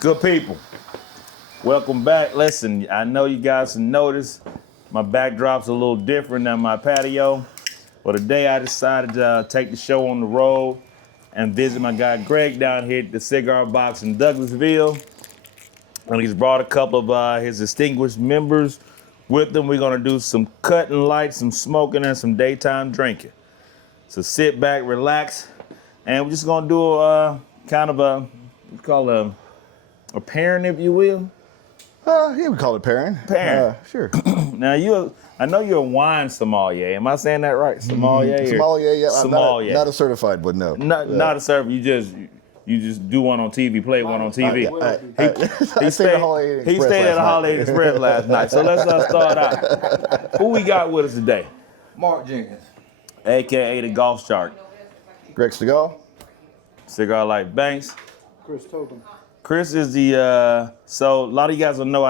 Good people, welcome back. Listen, I know you guys have noticed my backdrop's a little different than my patio, but today I decided to take the show on the road and visit my guy Greg down here at the Cigar Box in Douglasville. And he's brought a couple of his distinguished members with them. We're gonna do some cutting light, some smoking, and some daytime drinking. So sit back, relax, and we're just gonna do a kind of a pairing, if you will. Yeah, we call it pairing. Pairing. Sure. Now I know you're a wine sommelier. Am I saying that right? Sommelier. Sommelier, yeah. Sommelier. Not a certified one, no. Not a server. You just do one on TV, play one on TV. He stayed at the Holiday Express last night. So let's start out. Who we got with us today? Mark Jenkins. AKA the Golf Shark. Greg Stegall. Cigar Life Banks. Chris Totem. Chris is the, so a lot of you guys will know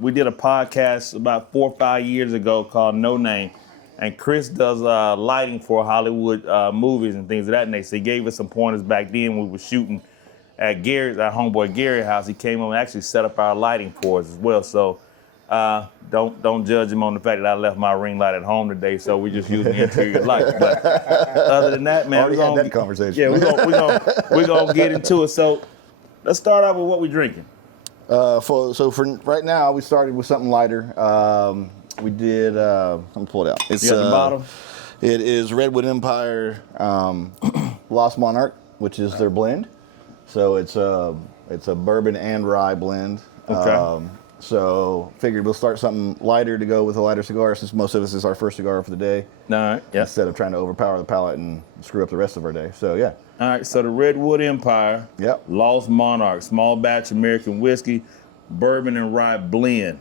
we did a podcast about 4 or 5 years ago called No Name. And Chris does lighting for Hollywood movies and things of that nature. He gave us some pointers back then when we were shooting at our homeboy Gary's house. He came over and actually set up our lighting for us as well. So don't judge him on the fact that I left my ring light at home today, so we're just using the interior light. But other than that, man, Already had that conversation. Yeah, we're gonna get into it. So let's start off with what we're drinking. So for right now, we started with something lighter. We did. Let me pull it out. It's You got the bottom? It is Redwood Empire Lost Monarch, which is their blend. So it's a bourbon and rye blend. Okay. So figured we'll start something lighter to go with a lighter cigar, since most of this is our first cigar for the day. All right. Yeah. Instead of trying to overpower the palate and screw up the rest of our day. So yeah. All right. So the Redwood Empire. Yep. Lost Monarch, small batch American whiskey, bourbon and rye blend.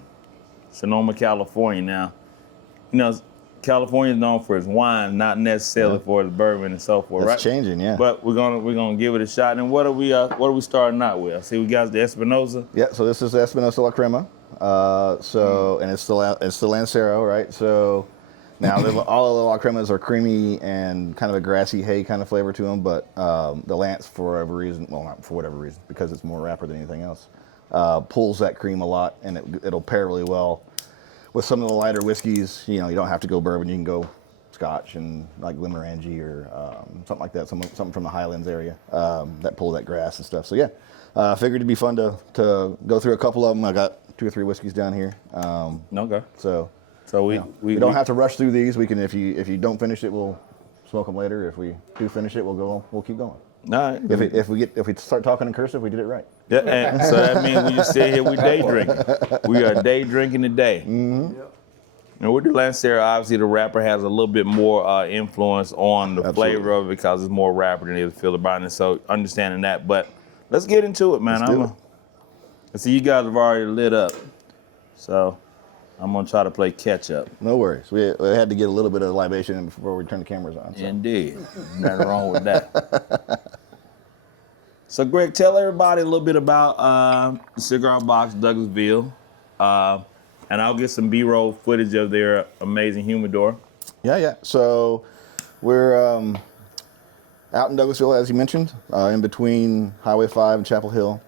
Sonoma, California. Now, you know, California is known for its wine, not necessarily for its bourbon and so forth, That's right? changing, yeah. But we're gonna give it a shot. And what are we starting out with? I see we got the Espinosa. Yeah, so this is the Espinosa La Crema. And it's the Lancero, right? So now all of the La Cremas are creamy and kind of a grassy hay kind of flavor to them, but the Lance, for whatever reason, well, not for whatever reason, because it's more wrapper than anything else, pulls that cream a lot, and it'll pair really well with some of the lighter whiskeys. You know, you don't have to go bourbon, you can go scotch and like Limerangi or something like that, something from the Highlands area that pull that grass and stuff. So yeah, figured it'd be fun to go through a couple of them. I got 2 or 3 whiskeys down here. Okay. So we don't have to rush through these. We can, if you don't finish it, we'll smoke them later. If we do finish it, we'll keep going. All right. If we start talking in cursive, we did it right. Yeah, and so that means we just sit here, we day drinking. We are day drinking today. Mm-hmm. Yep. And with the Lancero, obviously the wrapper has a little bit more influence on the flavor of it because it's more wrapper than it is filler binding. So understanding that, but let's get into it, man. I see you guys have already lit up, so I'm gonna try to play catch up. No worries. We had to get a little bit of libation in before we turn the cameras on. So. Indeed, nothing wrong with that. So, Greg, tell everybody a little bit about Cigar Box Douglassville, and I'll get some B-roll footage of their amazing humidor. Yeah. So we're out in Douglasville, as you mentioned, in between Highway 5 and Chapel Hill.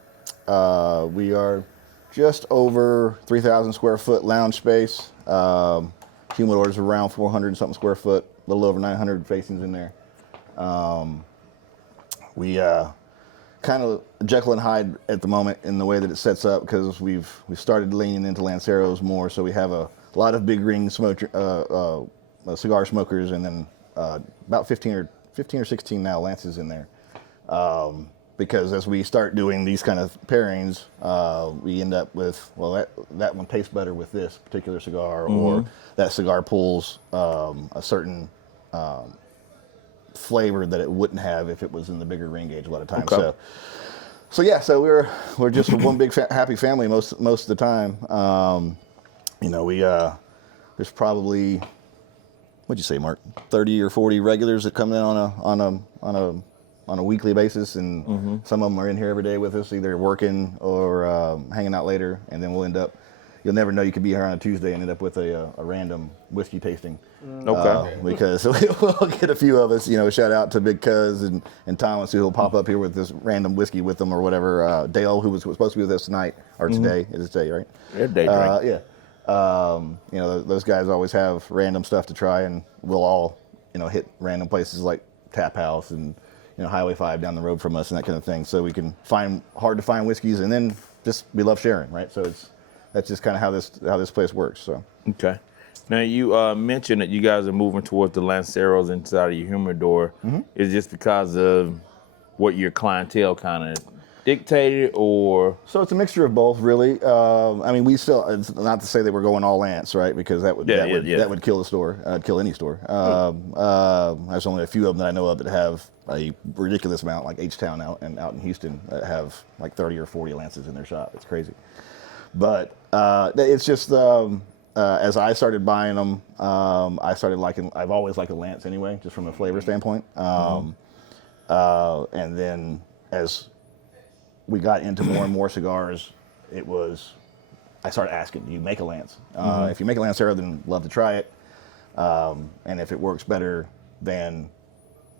We are just over 3,000 square foot lounge space. Humidor's around 400 and something square foot, a little over 900 facings in there. We kind of Jekyll and Hyde at the moment in the way that it sets up, because we've started leaning into Lanceros more, so we have a lot of big ring cigar smokers, and then about 15 or 16 now Lances in there. Because as we start doing these kind of pairings, we end up with, well, that one tastes better with this particular cigar, or that cigar pulls a certain flavor that it wouldn't have if it was in the bigger ring gauge a lot of times. Okay. So we're just one big happy family most of the time. There's probably, what'd you say, Mark? 30 or 40 regulars that come in on a weekly basis, and some of them are in here every day with us, either working or hanging out later, and then we'll end up, you'll never know. You could be here on a Tuesday and end up with a random whiskey tasting. Okay. Because we'll get a few of us, shout out to Big Cuz and Thomas, who will pop up here with this random whiskey with them or whatever. Dale, who was supposed to be with us tonight, or today, is it today, right? They're day drink. Yeah. Those guys always have random stuff to try, and we'll all, hit random places like Tap House and, Highway 5 down the road from us and that kind of thing. So we can find hard to find whiskeys, and then we love sharing, right? So that's just kind of how this place works. So. Okay. Now, you mentioned that you guys are moving towards the Lanceros inside of your humidor. Is it just because of what your clientele kind of dictated, or? So it's a mixture of both, really. I mean, it's not to say that we're going all Lance, right? Because that would kill the store, kill any store. There's only a few of them that I know of that have a ridiculous amount, like H-Town out in Houston, that have like 30 or 40 Lances in their shop. It's crazy. But it's just, as I started buying them, I've always liked a Lance anyway, just from a flavor standpoint. And then as we got into more and more cigars, I started asking, do you make a Lance? If you make a Lancero, then love to try it. And if it works better than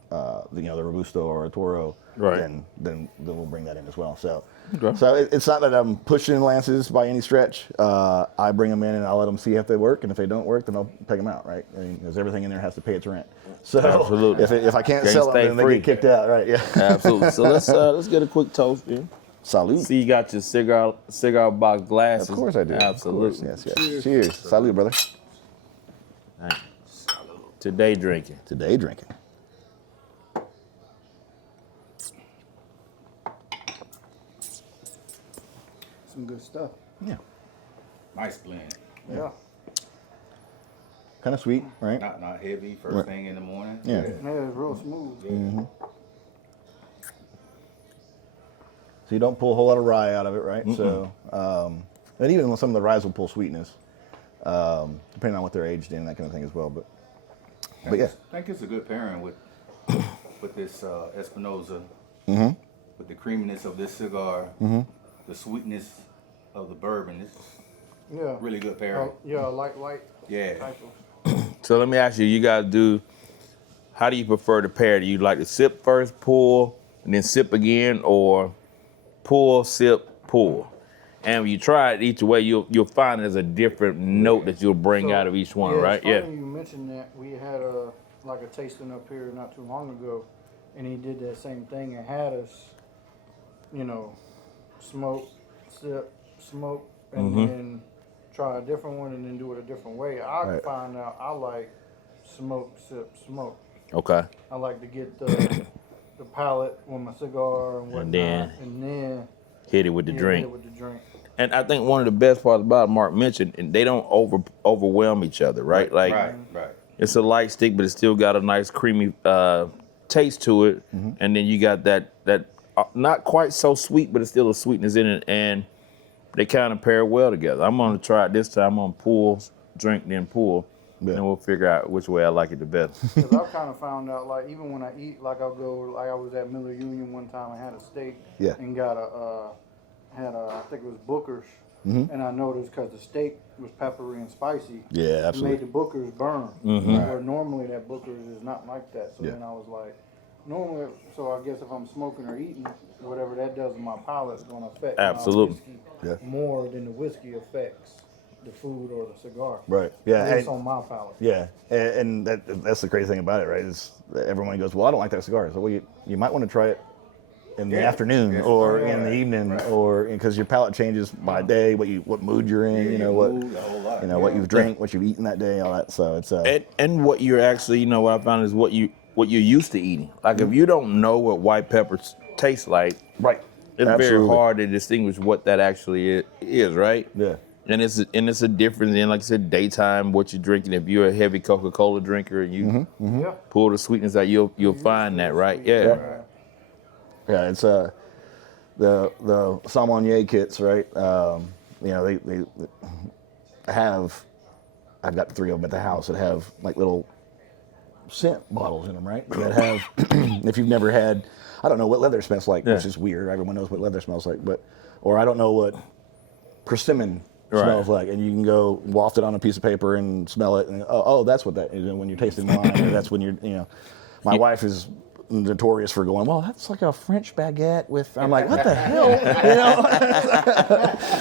the Robusto or Arturo, right, then we'll bring that in as well. So, okay. So it's not that I'm pushing Lances by any stretch. I bring them in and I'll let them see if they work, and if they don't work, then I'll take them out, right? I mean, because everything in there has to pay its rent. So absolutely, if I can't sell them, then they get kicked out, right? Yeah, absolutely. So let's get a quick toast here. Salud. See, you got your cigar box glasses. Of course I do. Absolutely. Yes. Cheers. Salud, brother. Right. Today drinking. Some good stuff. Yeah. Nice blend. Yeah. Kind of sweet, right? Not heavy first thing in the morning. Yeah. Yeah, it's real smooth. Mm-hmm. So you don't pull a whole lot of rye out of it, right? So, and even some of the ryes will pull sweetness, depending on what they're aged in, that kind of thing as well. But yeah. I think it's a good pairing with this Espinosa, with the creaminess of this cigar, the sweetness of the bourbon. It's Yeah. really good pairing. Light. Yeah. Type of. So let me ask you guys how do you prefer to pair? Do you like to sip first, pull, and then sip again, or pull, sip, pull? And when you try it each way, you'll find there's a different note that you'll bring out of each one, right? It's funny you mentioned that. We had a tasting up here not too long ago, and he did that same thing and had us, smoke, sip, smoke, and then try a different one and then do it a different way. I find out I like smoke, sip, smoke. Okay. I like to get the palate with my cigar and whatnot, and then hit it with the drink. Hit it with the drink. And I think one of the best parts about it, Mark mentioned, and they don't overwhelm each other, right? Like, Right. it's a light stick, but it's still got a nice creamy taste to it. And then you got that not quite so sweet, but it's still a sweetness in it, and they kind of pair well together. I'm gonna try it this time. I'm gonna pull, drink, then pull, and we'll figure out which way I like it the best. Because I've kind of found out, like, even when I eat, like, I'll go, like, I was at Miller Union one time and had a steak and got I think it was Booker's, and I noticed because the steak was peppery and spicy, Yeah, absolutely. it made the Booker's burn, where normally that Booker's is not like that. So then I was like, normally, so I guess if I'm smoking or eating, whatever that does in my palate is going to affect my whiskey more than the whiskey affects the food or the cigar. Right. Yeah. It's on my palate. Yeah, and that's the crazy thing about it, right? Is that everyone goes, well, I don't like that cigar. So you might want to try it in the afternoon or in the evening, or because your palate changes by day, what mood you're in, what you've drank, what you've eaten that day, all that. So it's and what you're actually, what I found is what you're used to eating. Like if you don't know what white peppers taste like, right, it's very hard to distinguish what that actually is, right? Yeah. And it's a difference in, like I said, daytime, what you're drinking. If you're a heavy Coca-Cola drinker and you pull the sweetness out, you'll find that, right? Yeah. Yeah, it's the Saumonier kits, right? They have. I've got 3 of them at the house that have like little scent bottles in them, right? That have. If you've never had, I don't know what leather smells like, which is weird. Everyone knows what leather smells like, or I don't know what persimmon smells like, and you can go waft it on a piece of paper and smell it, and oh, that's what that is. And when you're tasting wine, that's when you're, my wife is notorious for going, well, that's like a French baguette with. I'm like, what the hell, I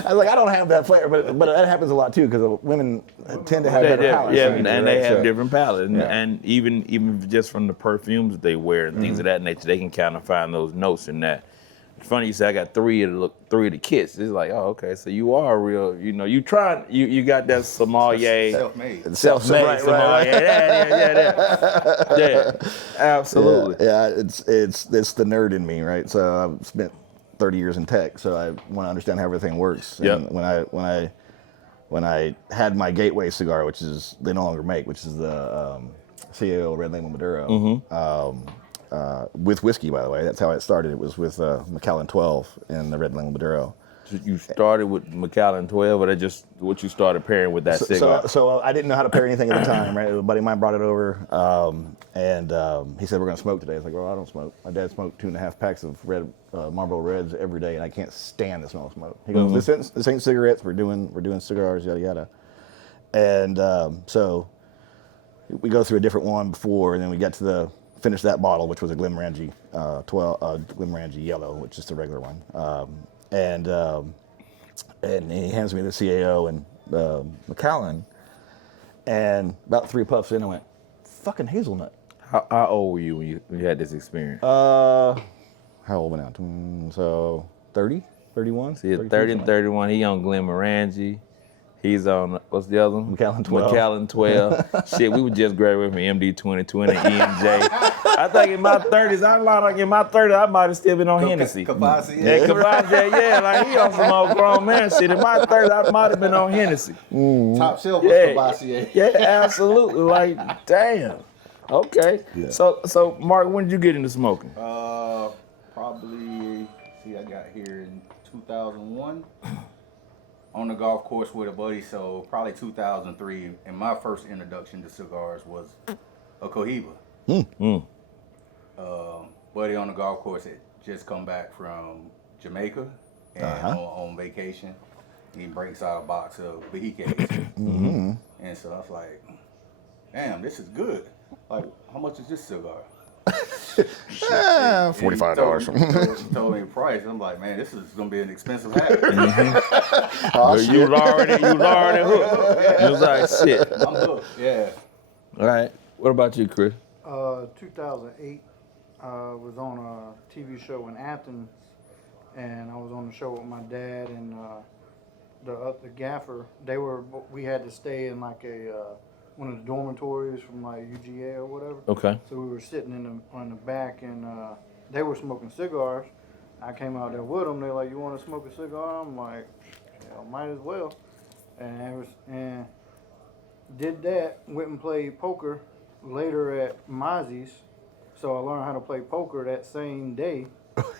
was like, I don't have that flavor, but that happens a lot too because women tend to have better palates. Yeah, and they have different palates, and even just from the perfumes that they wear and things of that nature, they can kind of find those notes in that. It's funny you say I got three of the kits. It's like, oh, okay, so you are real. You got that sommelier, self-made sommelier. Yeah, absolutely. Yeah, it's the nerd in me, right? So I've spent 30 years in tech, so I want to understand how everything works. And when I had my gateway cigar, which is they no longer make, which is the CAO Red Label Maduro. With whiskey, by the way. That's how it started. It was with Macallan 12 and the Red Label Maduro. So you started with Macallan 12, or that just what you started pairing with that cigar? So I didn't know how to pair anything at the time, right? A buddy of mine brought it over, and he said, we're going to smoke today. I was like, well, I don't smoke. My dad smoked 2.5 packs of red Marlboro Reds every day, and I can't stand the smell of smoke. He goes, this ain't cigarettes. We're doing cigars, yada, yada. And so we go through a different one before, and then we got to finish that bottle, which was a Glenmorangie 12, Glenmorangie Yellow, which is the regular one. And he hands me the CAO and Macallan, and about 3 puffs in, I went, fucking hazelnut. How old were you when you had this experience? How old am I now? So 30, 31? See, 30 and 31, he on Glenmorangie. He's on, what's the other one? Macallan 12. Macallan 12. Shit, we were just graduating from MD 2020, EMJ. I think in my 30s, I might have still been on Hennessy. Cavassier. Yeah, Cavassier, yeah, like he on some old grown man shit. In my 30s, I might have been on Hennessy. Top shelf was Cavassier. Yeah, absolutely. Like, damn. Okay. Yeah. So Mark, when did you get into smoking? Probably, I got here in 2001. On the golf course with a buddy, so probably 2003. And my first introduction to cigars was a Cohiba. Buddy on the golf course had just come back from Jamaica and on vacation. He brings out a box of Bahiques. And so I was like, damn, this is good. Like, how much is this cigar? $45. He told me the price. I'm like, man, this is gonna be an expensive hat. You was already hooked. You was like, shit. I'm hooked. Yeah. All right. What about you, Chris? 2008, was on a TV show in Athens, and I was on the show with my dad and the gaffer. We had to stay in like one of the dormitories from like UGA or whatever. Okay. So we were sitting in the back, and they were smoking cigars. I came out there with them. They're like, "You want to smoke a cigar?" I'm like, "Yeah, might as well." And did that. Went and played poker later at Mozzie's. So I learned how to play poker that same day.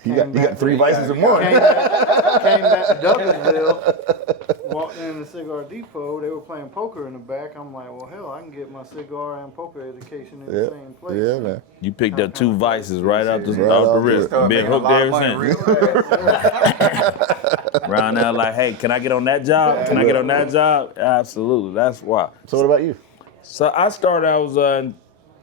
You got 3 vices in one. Came back to Douglasville, walked in the cigar depot. They were playing poker in the back. I'm like, well, hell, I can get my cigar and poker education in the same place. Yeah, man. You picked up 2 vices right out the wrist. Been hooked ever since. Around there like, hey, can I get on that job? Can I get on that job? Absolutely. That's why. So what about you? So I was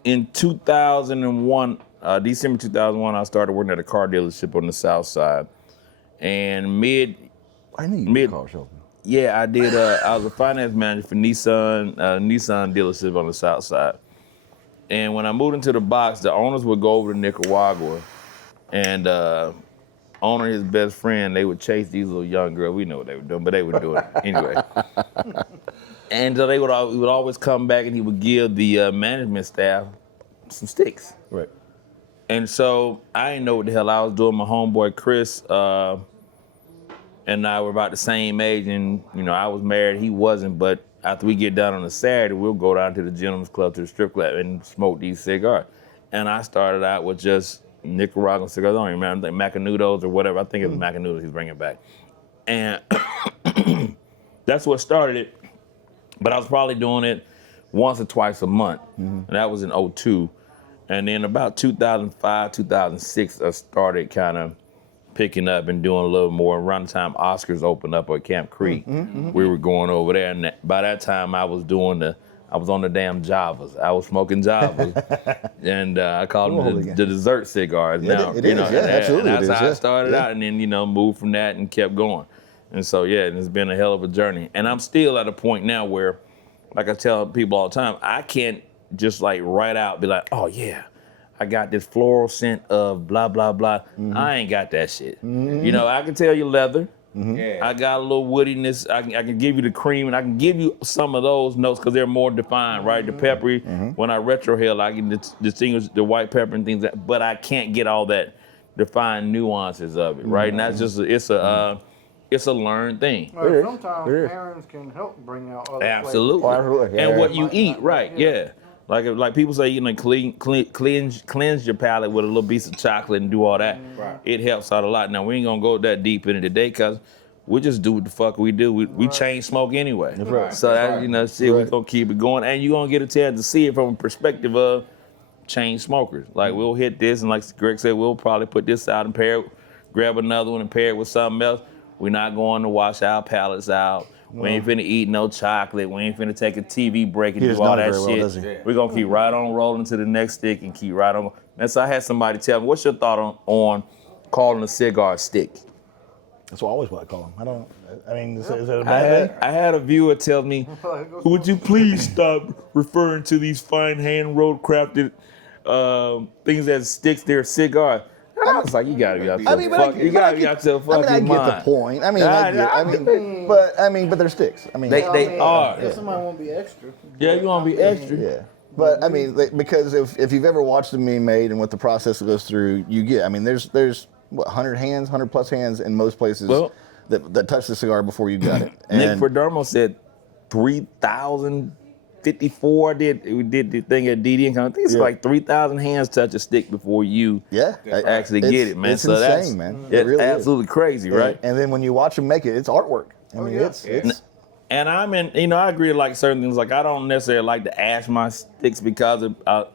in 2001. December 2001, I started working at a car dealership on the south side. And I knew you car shop. Yeah, I did. I was a finance manager for Nissan dealership on the south side. And when I moved into the box, the owners would go over to Nicaragua, and owner and his best friend, they would chase these little young girls. We know what they were doing, but they would do it anyway. And so he would always come back, and he would give the management staff some sticks. Right. And so I didn't know what the hell I was doing. My homeboy Chris and I were about the same age, and I was married, he wasn't. But after we get done on a Saturday, we'll go down to the gentleman's club, to the strip club, and smoke these cigars. And I started out with just Nicaraguan cigars. I don't even remember, Macanudos or whatever. I think it was Macanudos he's bringing back. And that's what started it. But I was probably doing it once or twice a month, and that was in 2002. And then about 2005, 2006, I started kind of picking up and doing a little more. Around the time Oscars opened up at Camp Creek, we were going over there, and by that time I was on the damn Javas. I was smoking Javas, and I called them the dessert cigars. Now, absolutely. And that's how I started out, and then moved from that and kept going. And so and it's been a hell of a journey. And I'm still at a point now where, like I tell people all the time, I can't just like right out be like, oh yeah, I got this floral scent of blah blah blah. I ain't got that shit. I can tell you leather. Yeah. I got a little woodiness. I can give you the cream, and I can give you some of those notes because they're more defined, right? The peppery. When I retrohale, I can distinguish the white pepper and things but I can't get all that defined nuances of it, right? And that's just it's a learned thing. Well, sometimes pairings can help bring out other Absolutely. And what you eat, right? Yeah. Like people say, cleanse your palate with a little piece of chocolate and do all that. Right. It helps out a lot. Now we ain't gonna go that deep into today because we just do what the fuck we do. We chain smoke anyway. That's right. So we're gonna keep it going, and you're gonna get a chance to see it from a perspective of chain smokers. Like we'll hit this, and like Greg said, we'll probably put this out and grab another one and pair it with something else. We're not going to wash our palates out. We ain't finna eat no chocolate. We ain't finna take a TV break and do all that shit. We're gonna keep right on rolling to the next stick and keep right on. And so I had somebody tell me, what's your thought on calling a cigar stick? That's what I always want to call them. Is it a bad thing? I had a viewer tell me, would you please stop referring to these fine hand-rolled crafted things as sticks? They're cigars. I was like, you gotta be out there. You gotta be out there fucking I get the point. But they're sticks. They are. If somebody won't be extra. Yeah, you want to be extra. Yeah. But because if you've ever watched them being made and what the process goes through, you get. There's what 100 plus hands in most places that touch the cigar before you got it. And Nick Perdomo said 3,054 we did the thing at DD and I think it's like 3,000 hands touch a stick before you actually get it, man. It's insane, man. It's really absolutely crazy, right? And then when you watch them make it, it's artwork. It's and I'm in, I agree with like certain things. Like I don't necessarily like to ash my sticks because of,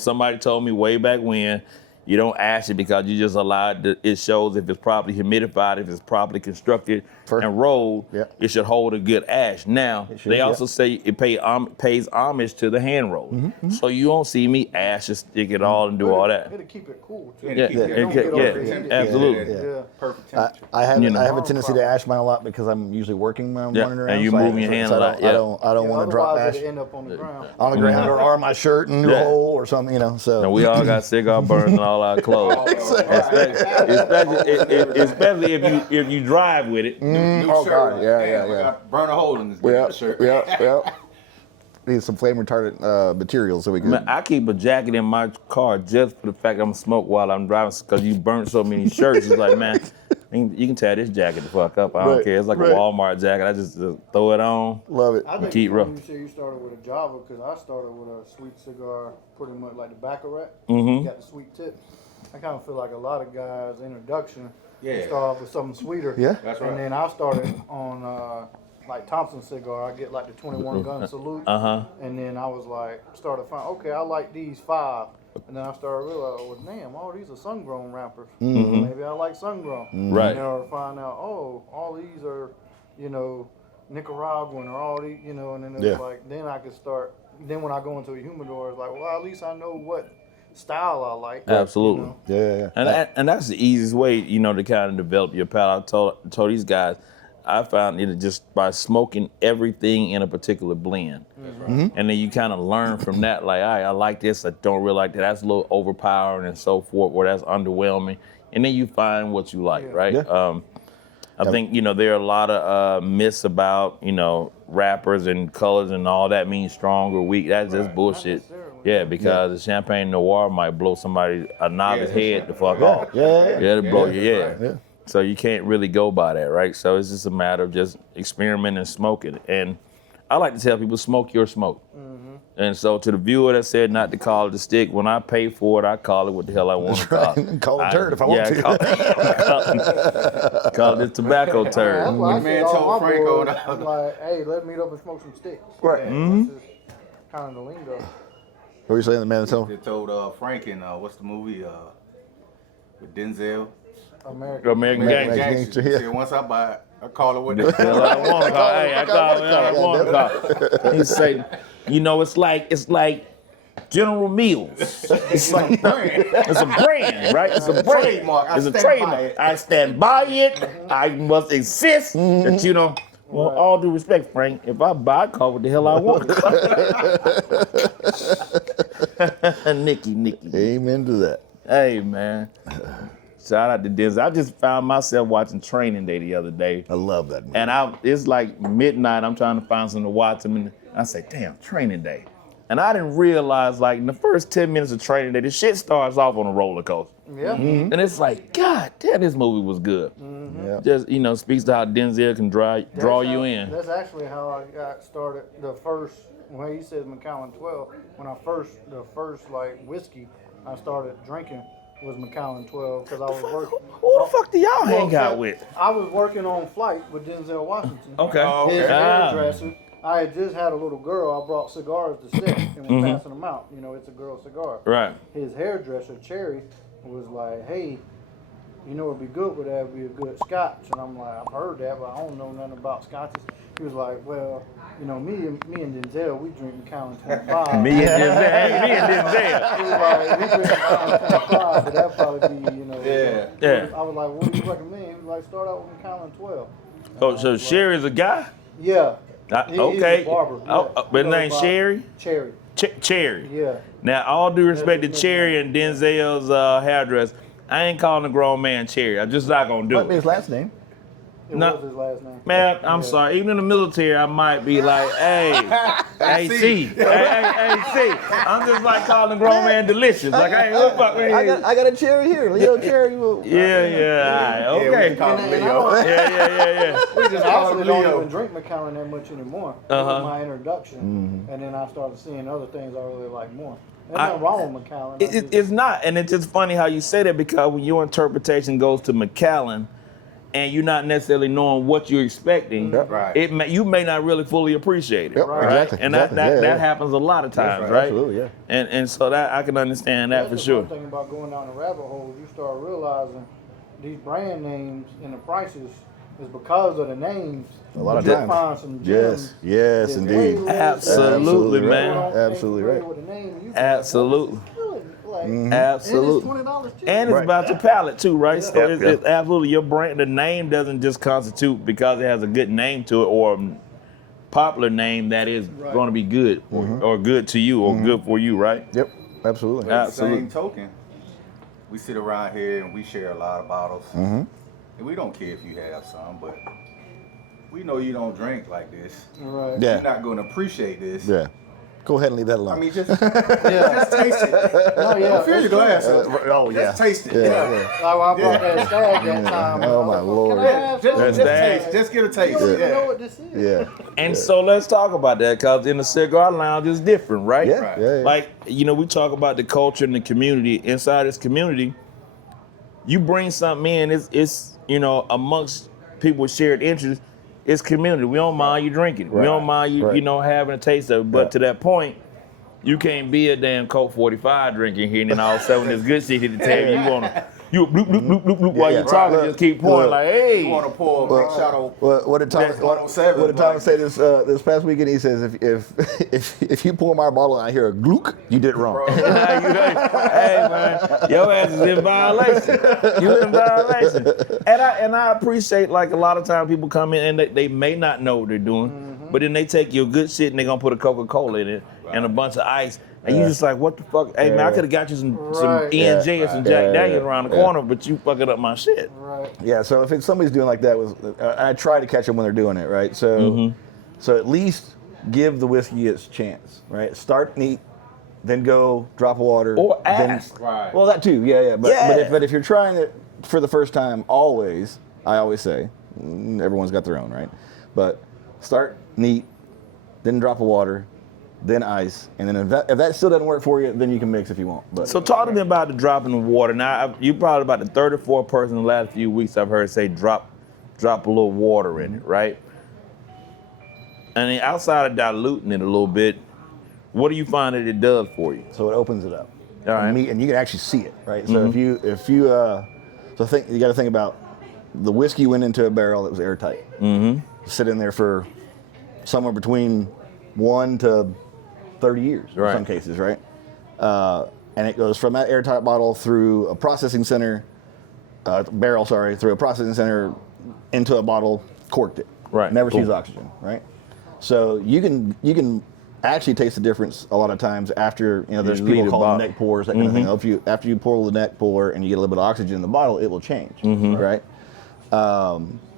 somebody told me way back when, you don't ash it because you just allow it shows if it's properly humidified, if it's properly constructed and rolled, it should hold a good ash. Now, they also say it pays homage to the hand roll. So you don't see me ash a stick at all and do all that. It'll keep it cool, too. Absolutely. Perfect temperature. I have a tendency to ash mine a lot because I'm usually working when I'm running around. And you move your hand a lot. I don't want to drop ash. End up on the ground. On the ground or on my shirt and roll or something, so. And we all got cigar burns and all our clothes. Especially if you drive with it. God, yeah. Burn a hole in this shirt. Yeah. Need some flame retardant materials so we can. Man, I keep a jacket in my car just for the fact I'm smoke while I'm driving because you burnt so many shirts. It's like, man, you can tear this jacket the fuck up. I don't care. It's like a Walmart jacket. I just throw it on. Love it. I think keep rough. You said you started with a Java because I started with a sweet cigar, pretty much like the Baccarat. You got the sweet tip. I kind of feel like a lot of guys' introduction start off with something sweeter. Yeah, that's right. And then I started on like Thompson cigar. I get like the 21 gun salute. And then I was like, started finding, okay, I like these 5. And then I started realizing, well, damn, all these are sun-grown wrappers. Maybe I like sun-grown. Right. And then I find out, all these are, Nicaraguan or all these, and then it's like, then I could start, then when I go into a humidor, it's like, well, at least I know what style I like. Absolutely. Yeah. And that's the easiest way, to kind of develop your palate. I told these guys, I found it just by smoking everything in a particular blend. And then you kind of learn from that, like, all right, I like this, I don't really like that. That's a little overpowering and so forth, or that's underwhelming. And then you find what you like, right? Yeah. I think, there are a lot of myths about, wrappers and colors and all that means strong or weak. That's just bullshit. Yeah, because the Champagne Noir might blow a novice head the fuck off. It'll blow your head. Yeah. So you can't really go by that, right? So it's just a matter of just experimenting and smoking. And I like to tell people, smoke your smoke. And so to the viewer that said not to call it a stick, when I pay for it, I call it what the hell I want to call it. Call it turd if I want to. Call it tobacco turd. That's what I man told Franco. I'm like, hey, let's meet up and smoke some sticks. Right. This is kind of the lingo. What were you saying, the man told? They told Frank in, what's the movie with Denzel? American Gangster. Yeah. See, once I buy it, I call it what The hell I want to call. Hey, I call it. I want to call. He say, it's like General Mills. It's like it's a brand, right? It's a brand. Trademark. It's a trademark. I stand by it. I must insist that Well, all due respect, Frank, if I buy a car, what the hell I want? Nicky. Amen to that. Hey, man. Shout out to Denzel. I just found myself watching Training Day the other day. I love that movie. And it's like midnight. I'm trying to find something to watch. And I say, damn, Training Day. And I didn't realize, like, in the first 10 minutes of Training Day, the shit starts off on a roller coaster. Yeah. And it's like, God damn, this movie was good. Yeah. Just, speaks to how Denzel can draw you in. That's actually how I got started. The first, when he says Macallan 12, the first like whiskey I started drinking was Macallan 12 because I was working. Who the fuck do y'all hang out with? I was working on Flight with Denzel Washington. Okay. His hairdresser. I had just had a little girl. I brought cigars to sit and was passing them out. It's a girl cigar. Right. His hairdresser, Cherry, was like, hey, it'd be good with that, would be a good scotch. And I'm like, I've heard that, but I don't know nothing about scotches. He was like, well, me and Denzel, we drink Macallan 25. Me and Denzel. He was like, we drink Macallan 25, but that'd probably be, Yeah. I was like, what do you recommend? He was like, start out with Macallan 12. Oh, so Sherry's a guy? Yeah. Okay. He's a barber. But his name's Sherry? Cherry. Cherry. Yeah. Now, all due respect to Cherry and Denzel's hairdresser, I ain't calling a grown man Cherry. I'm just not gonna do Might be it. his last name. It No. was his last name. Man, I'm sorry. Even in the military, I might be like, hey, C. Hey, C. I'm just like calling a grown man delicious. Like, hey, what the fuck, man? I got a cherry here. Leo Cherry. Yeah, all right, okay. call him Leo. Yeah. We just call him actually don't Leo. even drink Macallan that much anymore. That was my introduction. And then I started seeing other things I really like more. There's nothing wrong with Macallan. It's not, and it's just funny how you say that because when your interpretation goes to Macallan, and you're not necessarily knowing what you're expecting, Right. you may not really fully appreciate it, Yep, right? exactly, And exactly. that happens a lot of times, right? Absolutely, yeah. And so that I can understand that That's for the sure. fun thing about going down the rabbit hole. You start realizing these brand names and the prices is because of the names. A lot of You'll times. find some gems. Yes, that's indeed. way less Absolutely, than man. people don't Absolutely think right. with the name, you Absolutely. Like, Like, Absolutely. And it's $20 cheaper. And it's about your palate too, right? So Yep, it's absolutely your brand. The name doesn't just constitute because it has a good name to it or a popular name that is going to be good or good to you or good for you, right? Yep, absolutely. But at the Absolutely. same token, we sit around here and we share a lot of bottles. And we don't care if you have some, but we know you don't drink like this. Right. Yeah. You're not going to appreciate this. Yeah. Go ahead and leave that alone. I mean, just taste it. No, yeah. Fill your glass up. oh, yeah. Just taste it. Yeah. Like when I bought that stag that time. Oh, I my was like, Lord. Can I have some? Just taste. Just get a You taste. don't even know Yeah. what this is. Yeah. And so let's talk about that because in the cigar lounge it's different, right? Yeah. Right. Yeah. Yeah. Like, we talk about the culture and the community. Inside this community, you bring something in, it's amongst people with shared interests, it's community. We don't mind you drinking it. We don't mind you, Right. having a taste of it. But Yeah. to that point, you can't be a damn Coke 45 drinking here and then all of a sudden this good shit hit the table. You bloop, bloop, bloop, bloop, bloop while yeah. you're talking, Right. just keep pouring Look, like, hey. You want to pour a big shot of What did Thomas? That's 107, What did Thomas say like- this past weekend? He says, if you pour my bottle and I hear a glook, you did it wrong. Hey man, your ass is in violation. You in violation. And I appreciate like a lot of times people come in and they may not know what they're doing, but then they take your good shit and they're gonna put a Coca-Cola in it and a bunch of ice. And you just like, what the fuck? Hey man, I could have got you some Right. E&J or some Jack Yeah. Daniels around the corner, but you fucking up my shit. Right. Yeah. So if somebody's doing like that, I try to catch them when they're doing it, right? So, so at least give the whiskey its chance, right? Start neat, then go drop of water, Or then- ask. Right. Well, that too, yeah. But Yeah. but if you're trying it for the first time, I always say, everyone's got their own, right? But start neat, then drop of water, then ice, and then if that still doesn't work for you, then you can mix if you want. But So talk to me about the dropping of water. Now, you probably about the third or fourth person in the last few weeks I've heard say drop a little water in it, right? And then outside of diluting it a little bit, what do you find that it does for you? so it opens it up. All right. And you can actually see it, right? So if you So you got to think about the whiskey went into a barrel that was airtight. Mm-hmm. Sit in there for somewhere between 1 to 30 years in some cases, right? And it goes from that airtight bottle through a processing center, through a processing center into a bottle, corked it. Right. Never sees oxygen, right? So you can actually taste the difference a lot of times after, there's people call them neck pours, that kind of thing. After you pour the neck pour and you get a little bit of oxygen in the bottle, it will change, right?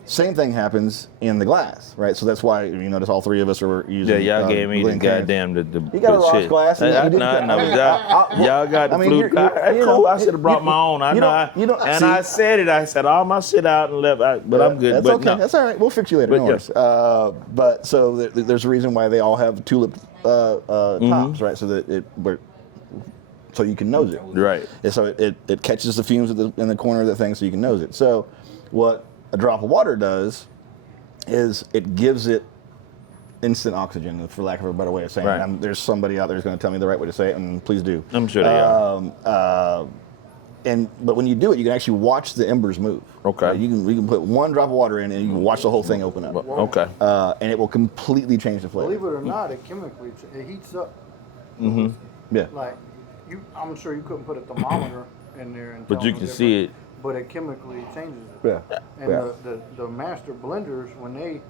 Same thing happens in the glass, right? So that's why notice all three of us are using. Yeah, y'all gave me the goddamn You got a Ross glass. Y'all got the flute. Cool. I should have brought my own. I said it. I said all my shit out and left. But I'm good. That's okay. No. That's all right. We'll fix you later. No worries. But so there's a reason why they all have tulip tops, right? So that so you can nose it. Right. And so it catches the fumes in the corner of the thing, so you can nose it. So what a drop of water does is it gives it instant oxygen, for lack of a better way of saying it. There's somebody out there who's going to tell me the right way to say it, and please do. I'm sure they are. But when you do it, you can actually watch the embers move. Okay. You can put one drop of water in, and you can watch the whole thing open up. Okay. And it will completely change the flavor. Believe it or not, it chemically it heats up. Mm-hmm. Yeah. Like I'm sure you couldn't put a thermometer in there and. But you can see it. But it chemically changes it. Yeah. And the master blenders, when they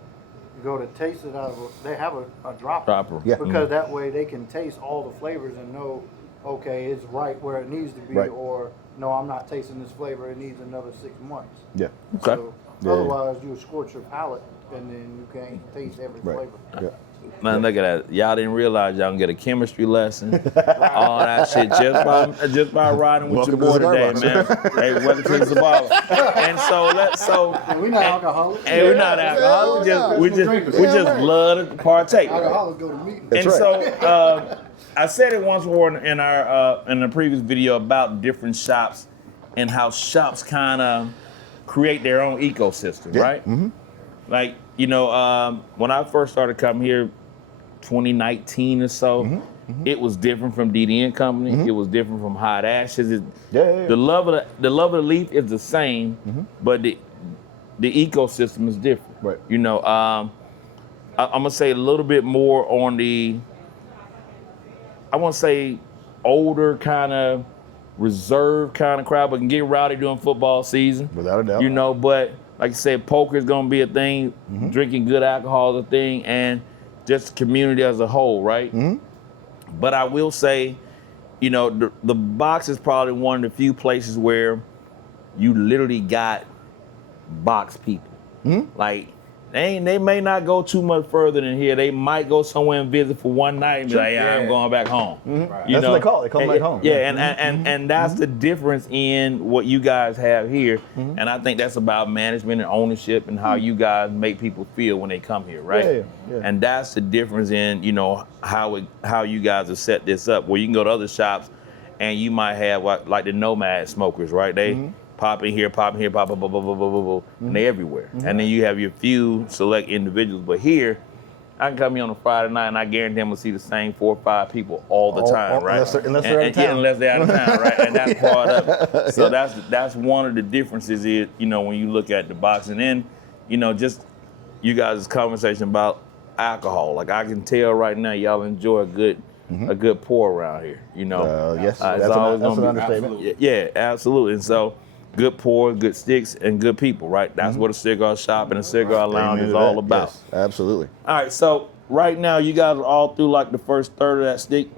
go to taste it they have a dropper. Yeah. Because that way they can taste all the flavors and know, okay, it's right where it needs to be, or no, I'm not tasting this flavor. It needs another 6 months. Yeah. Okay. So otherwise, you scorch your palate, and then you can't taste every flavor. Yeah. Man, look at that. Y'all didn't realize y'all can get a chemistry lesson. All that shit just by riding with Welcome your boy to the today, man. Hey, welcome to the Cigar Box. And we're not alcoholics. Hey, we're not alcoholics. We just love to partake. Alcoholics go to meetings. That's So I said it once before in the previous video about different shops and how shops kind of create their own ecosystem, right? Mm-hmm. Like, when I first started coming here, 2019 or so, it was different from DDN Company. It was different from Hot Ashes. The love of the leaf is the same, but the ecosystem is different. Right. I'm gonna say a little bit more on I want to say older kind of reserved kind of crowd, but can get rowdy during football season. Without a doubt. But like I said, poker is going to be a thing, drinking good alcohol is a thing, and just community as a whole, right? But I will say, the box is probably one of the few places where you literally got box people. Like, they may not go too much further than here. They might go somewhere and visit for one night and be like, I'm going back home. Right. That's what they call it. They call it back home. Yeah, and that's the difference in what you guys have here. And I think that's about management and ownership and how you guys make people feel when they come here, right? Yeah. And that's the difference in, how you guys have set this up. Where you can go to other shops and you might have like the nomad smokers, right? They pop in here, pop, and they everywhere. And then you have your few select individuals. But here, I can come here on a Friday night and I guarantee I'm gonna see the same 4 or 5 people all the time, right? Unless they're out of town. Yeah, unless they're out of town, right? And that's part of it. So that's one of the differences is, when you look at the box. And then, just you guys' conversation about alcohol. Like I can tell right now y'all enjoy a good pour around here, Yes, that's an understatement. Yeah, absolutely. And so good pour, good sticks, and good people, right? That's what a cigar shop and a cigar lounge is all about. Yes, absolutely. All right, so right now you guys are all through like the first third of that stick.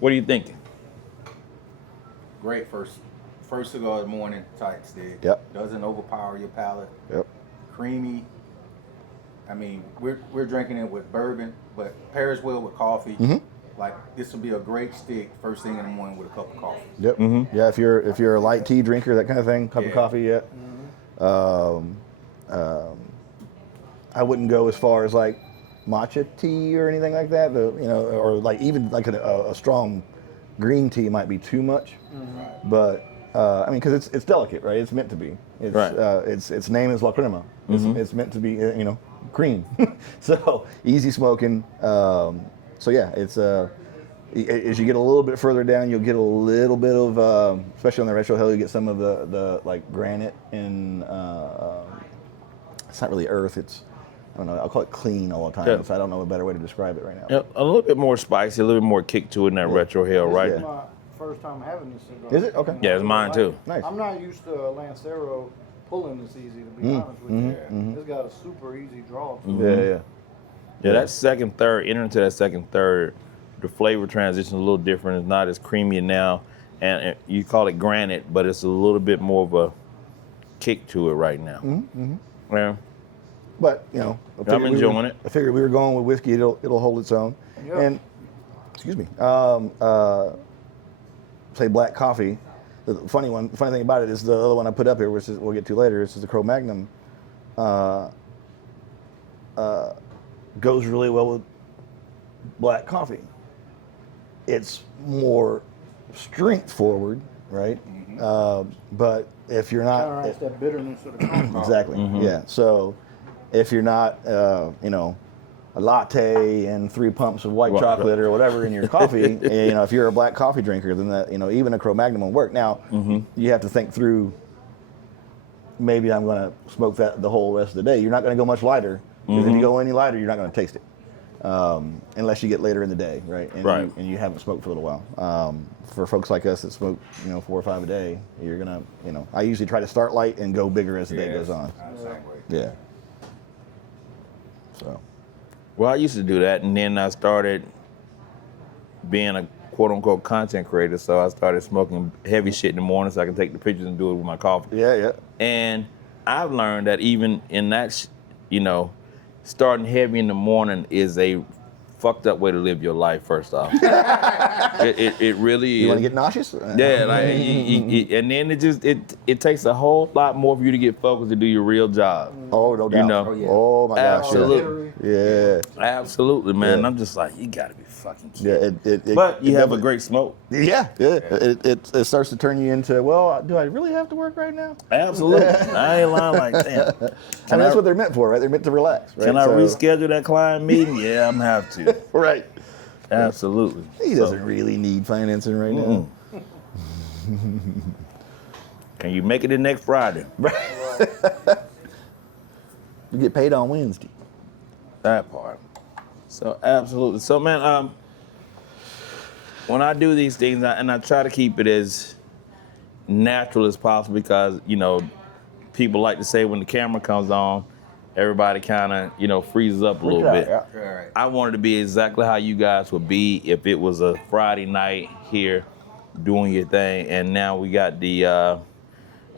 What are you thinking? Great first cigar of the morning type stick. Yep. Doesn't overpower your palate. Yep. Creamy. I mean, we're drinking it with bourbon, but pairs well with coffee. Like this would be a great stick first thing in the morning with a cup of coffee. Yep. Yeah, if you're a light tea drinker, that kind of thing, cup of coffee. I wouldn't go as far as like matcha tea or anything like that. Or like even like a strong green tea might be too much. But because it's delicate, right? It's meant to be. Its name is La Crema. It's meant to be, cream. So easy smoking. So yeah, it's as you get a little bit further down, you'll get a little bit of, especially on the retro hill, you get some of the like granite and it's not really earth. It's, I don't know. I'll call it clean all the time. Yeah. So I don't know a better way to describe it right now. Yeah, a little bit more spicy, a little bit more kick to it in that retro hill, right? This is my first time having this cigar. Is it? Okay. Yeah, it's mine too. Nice. I'm not used to Lancero pulling this easy, to be honest with you. It's got a super easy draw to it. Yeah, that second, third, entering into that second, third, the flavor transition is a little different. It's not as creamy now, and you call it granite, but it's a little bit more of a kick to it right now. Yeah, But you know, I'm enjoying it. I figured we were going with whiskey; it'll hold its own. Yeah. And excuse me, say black coffee. The funny thing about it is the other one I put up here, which is, we'll get to later. This is the Cro-Magnon. Goes really well with black coffee. It's more strength forward, right? But if you're not, Counteracts that bitterness of the coffee. exactly, yeah. So if you're not, you know, a latte and 3 pumps of white chocolate or whatever in your coffee, you know, if you're a black coffee drinker, then that, you know, even a Cro-Magnon won't work. Now, you have to think through. Maybe I'm going to smoke that the whole rest of the day. You're not going to go much lighter. Because if you go any lighter, you're not going to taste it, unless you get later in the day, right? And you haven't smoked for a little while. For folks like us that smoke, you know, 4 or 5 a day, you're gonna, you know, I usually try to start light and go bigger as the day goes on. Yeah. So. Well, I used to do that, and then I started being a quote-unquote content creator, so I started smoking heavy shit in the morning so I can take the pictures and do it with my coffee. Yeah. And I've learned that even in that, you know, starting heavy in the morning is a fucked up way to live your life, first off. it really is. You want to get nauseous? Yeah, like, and then it takes a whole lot more for you to get focused to do your real job. Oh, no doubt. You know? Oh my gosh. Absolutely. Yeah. Absolutely, man. I'm just like, you gotta be fucking kidding. Yeah. But you have a great smoke. Yeah. It starts to turn you into, well, do I really have to work right now? Absolutely. I ain't lying, like, damn. I mean, that's what they're meant for, right? They're meant to relax, right? Can I reschedule that client meeting? Yeah, I'm gonna have to. Right. Absolutely. He doesn't really need financing right now. Can you make it in next Friday? You get paid on Wednesday. That part. So absolutely. So man, when I do these things, and I try to keep it as natural as possible, because you know, people like to say when the camera comes on, everybody kind of, you know, freezes up a little bit. Yeah. I wanted to be exactly how you guys would be if it was a Friday night here doing your thing, and now we got the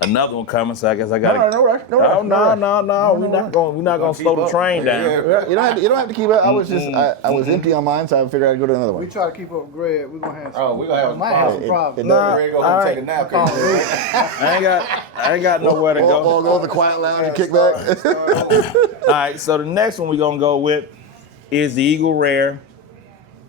another one coming, so I guess I gotta. No rush. No. We're not gonna slow the train down. Yeah, you don't have to keep it. I was just I was empty on mine, so I figured I'd go to another one. We try to keep up with Greg. We're going to have some. Oh, we're gonna have some might have some problems. Greg go home and take a nap. I ain't got nowhere to go. Go to the quiet lounge and kick back. All right, so the next one we're gonna go with is the Eagle Rare,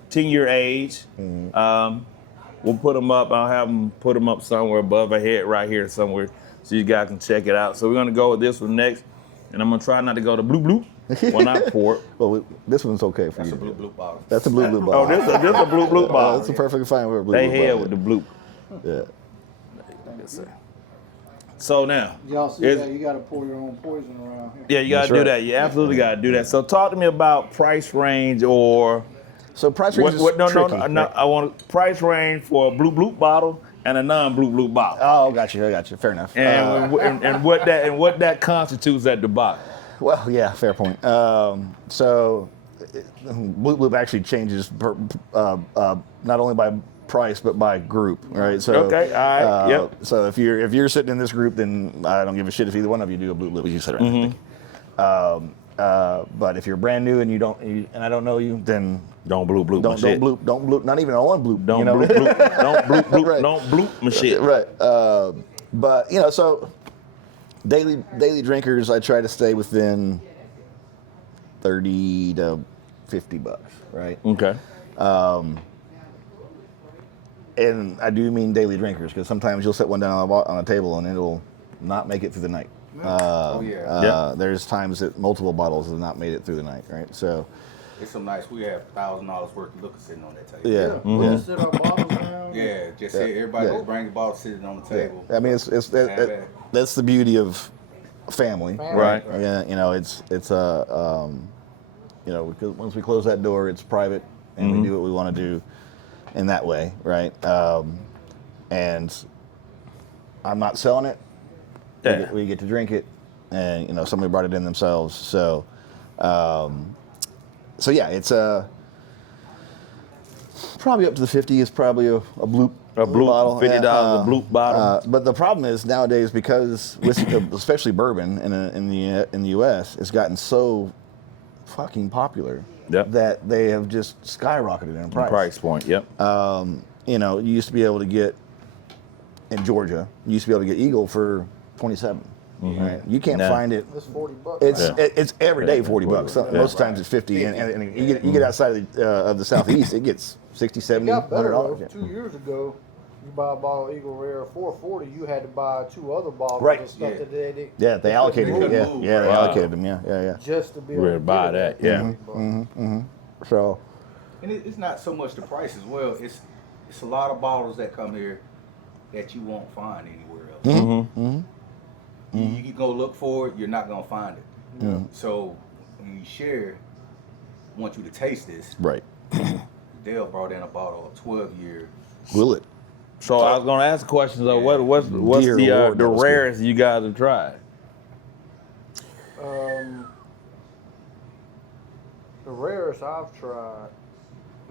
10-year age. We'll put them up. I'll have them put them up somewhere above our head, right here somewhere, so you guys can check it out. So we're gonna go with this one next, and I'm gonna try not to go to bloop bloop when I pour it. Well, this one's okay for That's you. a blue bottle. That's a blue bottle. Oh, this a bloop bloop bottle. That's a perfectly fine with a blue They bottle. hell with the bloop. Yeah. So now, Y'all see that? You got to pour your own poison around here. yeah, you gotta That's do right. that. You absolutely gotta do that. So talk to me about price range, or So price range is tricky. no. I want a price range for a blue bloop bottle and a non-blue bloop bottle. Oh, got you. Fair enough. And what that constitutes at the bottom. Well, yeah, fair point. So, Blue Loop actually changes not only by price but by group, right? So, Okay, all right, yep. So if you're sitting in this group, then I don't give a shit if either one of you do a Blue Loop. You sit around. But if you're brand new and and I don't know you, then Don't blue bloop my shit. don't bloop, not even on one bloop. Don't you know? bloop bloop. Don't bloop bloop. Right. Don't bloop my shit. Right. But you know, so daily drinkers, I try to stay within $30 to $50, right? Okay. And I do mean daily drinkers, because sometimes you'll set one down on a table and it'll not make it through the night. There's times that multiple bottles have not made it through the night, right? So It's some nice. We have $1,000 worth of liquor sitting on that table. Yeah. We just sit our bottles around. Yeah, just sit, everybody just bring the bottle sitting on the table. I mean, that's the beauty of family. Right. Yeah, you know, it's you know, because once we close that door, it's private, and we do what we want to do in that way, right? And I'm not selling it. Yeah. We get to drink it, and you know, somebody brought it in themselves. So, so yeah, it's probably up to the 50 is probably a bloop. A bloop bottle, $50 a bloop bottle. But the problem is nowadays, because whiskey, especially bourbon in the U.S., it's gotten so fucking popular that they have just skyrocketed in price. Price point. Yep. You know, you used to be able to get in Georgia. You used to be able to get Eagle for 27. Right? You can't find it. It's $40. It's every day $40. Most times it's 50, and you get outside of the southeast, it gets 60, 70, It got better $100. though. 2 years ago, you buy a bottle of Eagle Rare for $40, you had to buy 2 other bottles Right. of stuff that they They allocated couldn't it. move. They allocated them. Yeah. just to be able We're to buy get that. Yeah. So, And it's not so much the price as well. It's a lot of bottles that come here that you won't find anywhere else. You can go look for it, you're not gonna find it. So when you share, I want you to taste this. right. Dale brought in a bottle of 12-year. Will it? So I was gonna ask questions of what's Dear Lord, the that was rarest you guys have tried? The rarest I've tried,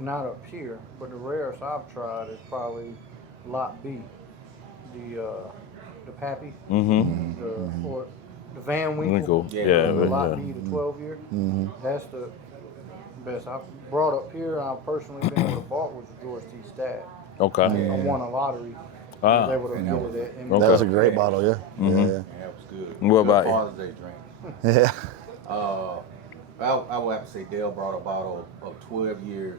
not up here, but the rarest I've tried is probably Lot B, the Pappy, or the Van Winkle. Yeah. The Lot B, the 12-year. That's the best I've brought up here. And I've personally been able to bought was the George T. Stagg. Okay. I won a lottery. I was able to get it at. That was a great bottle, yeah. Yeah, that was good. What Good about you? Father's Day drink. Yeah. I would have to say Dale brought a bottle of 12-year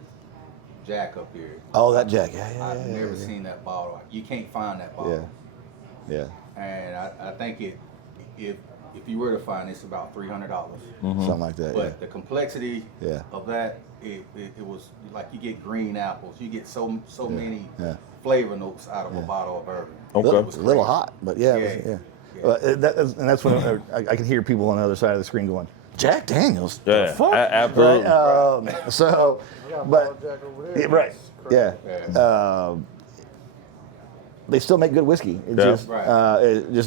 Jack up here. Oh, that Jack. Yeah. I've never seen that bottle. You can't find that bottle. Yeah. And I think if you were to find it, it's about $300. Something like that. But the complexity Yeah. of that, it was like you get green apples. You get so many Yeah. flavor notes out of a bottle of bourbon. Okay. It was a little hot, but yeah. Yeah. And that's when I can hear people on the other side of the screen going, Jack Daniels. Yeah, The fuck? absolutely. Right? So, I got a but bottle of Jack over there. right, It's crazy. yeah. They still make good whiskey. It just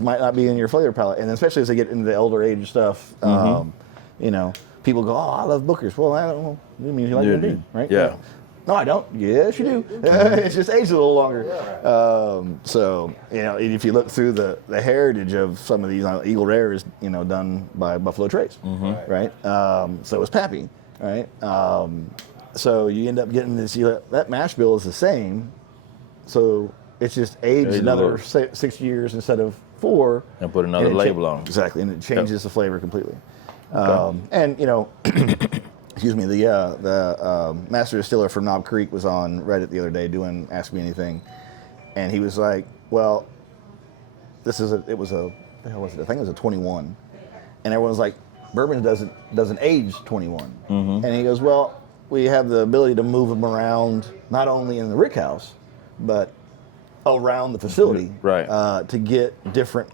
might not be in your flavor palette, and especially as they get into the elder age stuff, you know, people go, "Oh, I love Booker's." Well, I don't know. It means you like Yeah, Jim Beam, right? yeah. No, I don't. Yes, you do. It's just aged a little longer. So, you know, if you look through the heritage of some of these, Eagle Rare is, you know, done by Buffalo Trace, right? So is Pappy, right? So you end up getting this, that mash bill is the same. So it's just aged another 6 years instead of 4. And put another label on it. Exactly, and it changes the flavor completely. And, you know, excuse me, the master distiller from Knob Creek was on Reddit the other day doing Ask Me Anything, and he was like, well, I think it was a 21, and everyone's like, bourbon doesn't age 21, and he goes, well, we have the ability to move them around not only in the rick house, but around the facility, right, to get different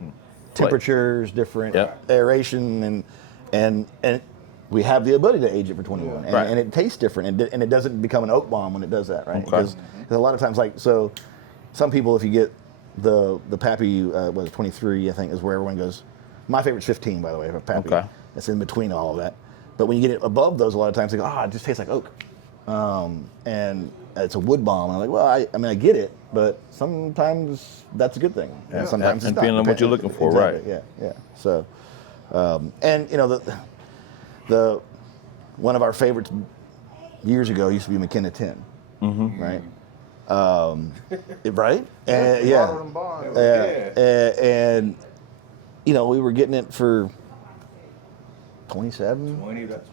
temperatures, different aeration, and we have the ability to age it for 21, and it tastes different, and it doesn't become an oak bomb when it does that, right? Because a lot of times, like, so some people, if you get the Pappy, was 23, I think, is where everyone goes. My favorite's 15, by the way, for Pappy. It's in between all of that. But when you get it above those, a lot of times they go, it just tastes like oak, and it's a wood bomb. And I'm like, well, I mean, I get it, but sometimes that's a good thing, and sometimes it's not. Depending on what you're looking for, exactly, right? Yeah. So, and you know, the one of our favorites years ago used to be McKenna 10, right? Right? And you know, we were getting it for $27,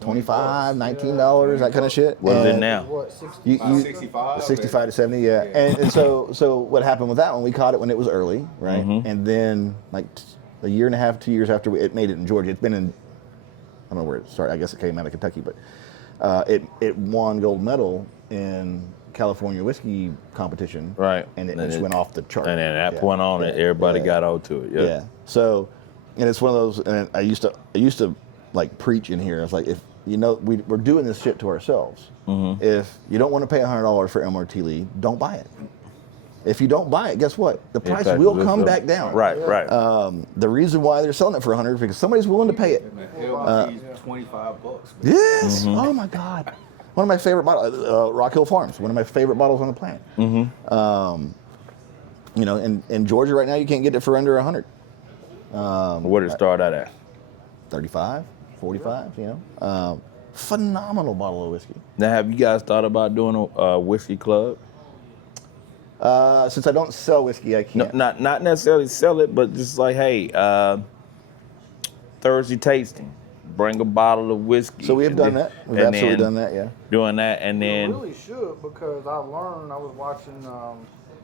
$25, $19, that kind of shit. What is it now? What, 60? 65? 65 to 70, yeah. And so what happened with that one, we caught it when it was early, right? And then like a year and a half, 2 years after it made it in Georgia, it's been in, I don't know where it started, I guess it came out of Kentucky, but It won gold medal in California whiskey competition. Right. And it just went off the chart. And then at that point on it, everybody got onto it. Yeah. So, and it's one of those. And I used to like preach in here. It's like, if we're doing this shit to ourselves. Mm-hmm. If you don't want to pay $100 for MRT Lee, don't buy it. If you don't buy it, guess what? The price will come back down. Right. The reason why they're selling it for $100 is because somebody's willing to pay it. $25. Yes. Mm-hmm. Oh my God. One of my favorite bottles, Rock Hill Farms. One of my favorite bottles on the planet. Mm-hmm. In Georgia right now, you can't get it for under $100. Where did it start out at? 35, 45. Phenomenal bottle of whiskey. Now, have you guys thought about doing a whiskey club? Since I don't sell whiskey, I can't. No, not necessarily sell it, but just like, hey, Thursday tasting. Bring a bottle of whiskey. So we have done that. We've absolutely done that, yeah. Doing that, and then... You really should, because I was watching,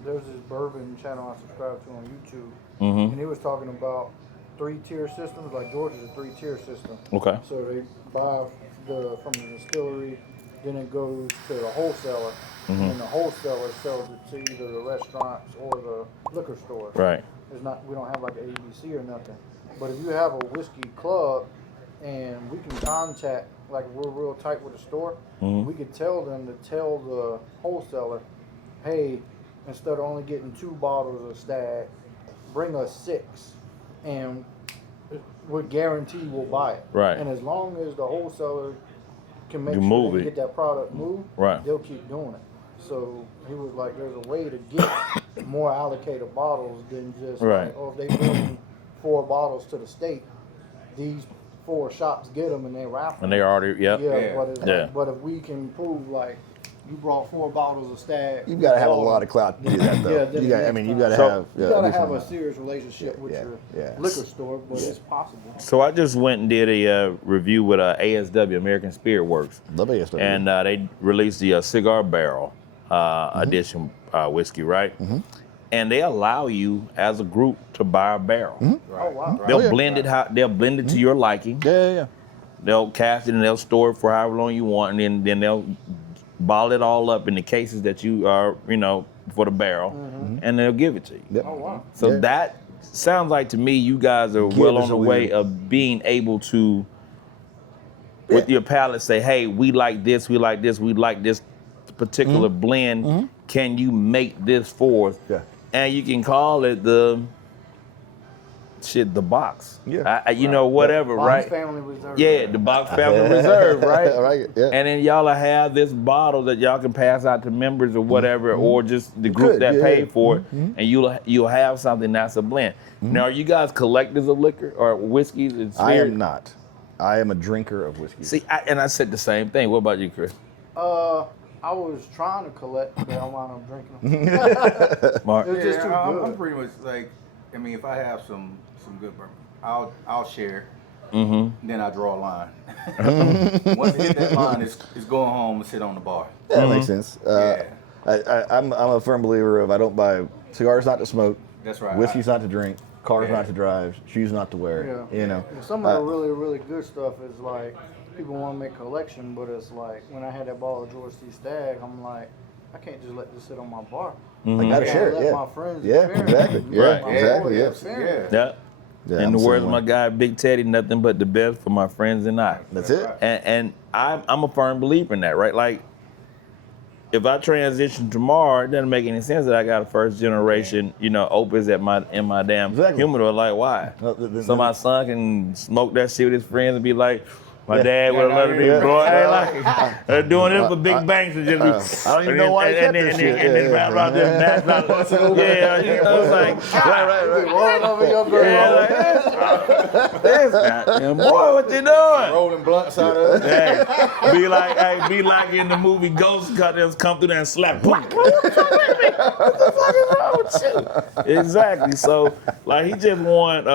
there's this bourbon channel I subscribe to on YouTube, and he was talking about 3-tier systems, like Georgia's a 3-tier system. Okay. So they buy from the distillery, then it goes to the wholesaler, and the wholesaler sells it to either the restaurants or the liquor store. Right. We don't have like an ABC or nothing. But if you have a whiskey club, and we can contact, like we're real tight with the store, we could tell them to tell the wholesaler, hey, instead of only getting 2 bottles of Stag, bring us 6, and we guarantee we'll buy it. Right. And as long as the wholesaler can make You sure move they it. get that product moved, Right. they'll keep doing it. So he was like, there's a way to get more allocated bottles than just Right. like, if they bring 4 bottles to the state, these 4 shops get them and they raffle. And they already, Yeah, yep. but, it's Yeah. like, but if we can prove like you brought 4 bottles of Stag, You've got to have a lot of clout to do that, though. Yeah, then you've got to So- have. You gotta have a serious relationship with your yeah. liquor store, but it's possible. So I just went and did a review with ASW, American Spirit Works. Love ASW. And they released the Cigar Barrel edition whiskey, right? And they allow you as a group to buy a barrel. Oh wow! They'll blend it. They'll blend it to your liking. Yeah. They'll cast it and they'll store it for however long you want, and then they'll bottle it all up in the cases that you are, for the barrel, and they'll give it to you. Yep. Oh wow! So that sounds like to me you guys are well on the way of being able to, with your palate, say, hey, we like this, we like this, we like this particular blend. Can you make this for us? Yeah. And you can call it the box. Yeah. Whatever, Box right? Family Reserve. Yeah, the Box Family Reserve, right? Right, yeah. And then y'all have this bottle that y'all can pass out to members or whatever, or just the group that paid for it, and you'll have something that's a blend. Now, are you guys collectors of liquor or whiskeys and I spirits? am not. I am a drinker of whiskey. See, I said the same thing. What about you, Chris? I was trying to collect, but I wound up drinking them. Mark? It's just too good. I'm pretty much like, if I have some good bourbon, I'll share. Then I draw a line. Once I hit that line, it's going home and sit on the bar. Yeah, that makes sense. I'm a firm believer of I don't buy cigars not to smoke. That's right. Whiskey's not to drink. Cars not to drive. Shoes not to wear. And some of the really, really good stuff is like, people want to make collection, but it's like, when I had that bottle of George C. Stag, I'm like, I can't just let this sit on my bar. I gotta share it. Let Yeah. my friends Yeah, experience exactly. it. Yeah, My exactly. boys Yeah. experience it. Yeah. Yeah, In I'm the the words same of my way. guy, Big Teddy, nothing but the best for my friends and I. That's it. And I'm a firm believer in that, right? Like, if I transition tomorrow, it doesn't make any sense that I got a first generation, opus in my damn Exactly. humidor. Like, why? So my son can smoke that shit with his friends and be like, my dad would have let me blow it. Hey, like, they're doing it for big banks and just be, I don't even know why he kept this shit. And then round around them, that's not, it's like, Right. Rolling over your girl. yeah, like, this goddamn boy, what you doing? Rolling blunts out of it. Hey, be like in the movie Ghost Cutters come through there and slap. What the fuck is wrong with you? Exactly. So, like, he just won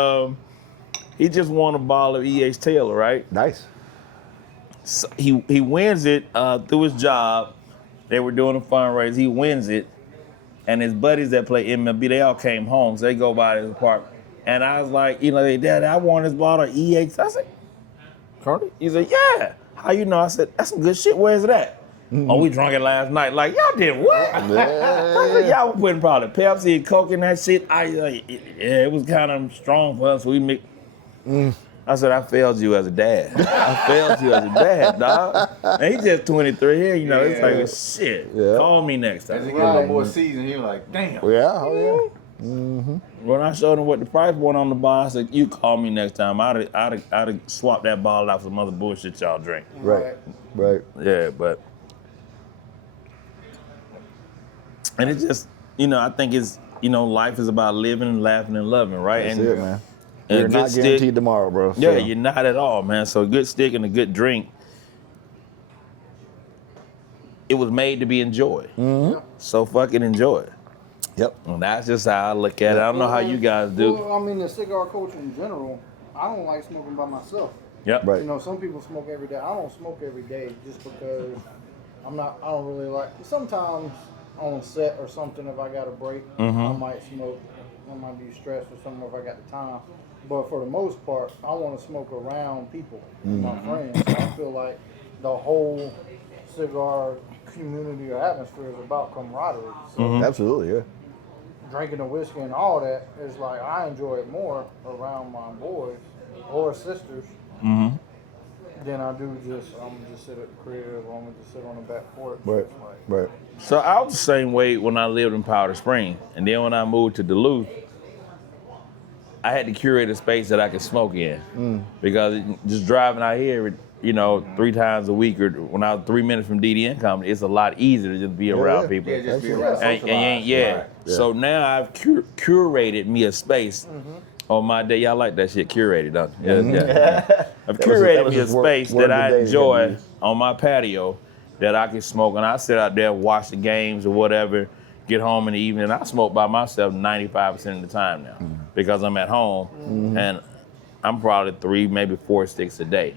a bottle of E.H. Taylor, right? Nice. So he wins it through his job. They were doing a fundraiser. He wins it, and his buddies that play MLB, they all came home. So they go by his apartment, and I was like, Dad, I won this bottle of E.H. I said, Carly? He said, yeah. How you know? I said, that's some good shit. Where's it at? Oh, we drunk it last night. Like, y'all did what? I said, y'all were putting probably Pepsi and Coke in that shit. It was kind of strong for us. We mixed. I said, I failed you as a dad. I failed you as a dad, dog. And he's just 23 here, you know. It's like, shit, call me next time. As he get a little more season, he was like, damn. Yeah, oh yeah. When I showed him what the price went on the bar, I said, you call me next time. I'd have swapped that bottle out for some other bullshit y'all drink. Right. Yeah, but. And it's just, you know, I think it's, you know, life is about living and laughing and loving, right? That's and it, man. and You're a not good stick- guaranteed tomorrow, bro. Yeah, so. you're not at all, man. So a good stick and a good drink, it was made to be enjoyed. So fucking enjoy it. Yep. And that's just how I look at it. I don't know how you guys do. Well, I mean, the cigar culture in general, I don't like smoking by myself. Yep. Right. You know, some people smoke every day. I don't smoke every day just because I don't really like, sometimes on set or something, if I got a break, I might smoke. I might be stressed or something if I got the time. But for the most part, I want to smoke around people, my friends. I feel like the whole cigar community or atmosphere is about camaraderie. So Absolutely, yeah. drinking the whiskey and all that is like, I enjoy it more around my boys or sisters than I do I'm just sit at the crib or I'm gonna just sit on the back porch. Right. It's like, Right. So I was the same way when I lived in Powder Springs. And then when I moved to Duluth, I had to curate a space that I could smoke in. Because just driving out here, you know, 3 times a week, or when I was 3 minutes from DDN company, it's a lot easier to just be around people. Yeah, just be around. And So now I've curated me a space on my day. Y'all like that shit curated, don't you? Yeah. I've curated me a space that I enjoy on my patio that I can smoke. And I sit out there and watch the games or whatever, get home in the evening. I smoke by myself 95% of the time now because I'm at home and I'm probably 3, maybe 4 sticks a day.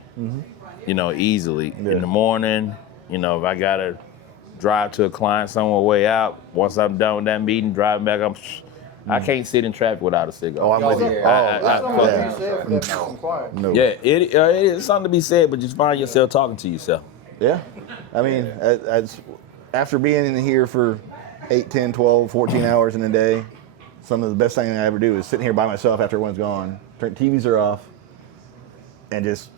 You know, easily. In the morning, you know, if I gotta drive to a client somewhere way out, once I'm done with that meeting, driving back, I can't sit in traffic without a cigar. Oh, I'm with you. There's something to be said for that peace and quiet. No. Yeah, it is something to be said, but you find yourself talking to yourself. Yeah. I mean, after being in here for 8, 10, 12, 14 hours in a day, some of the best thing I ever do is sitting here by myself after everyone's gone, turn TVs are off, and just,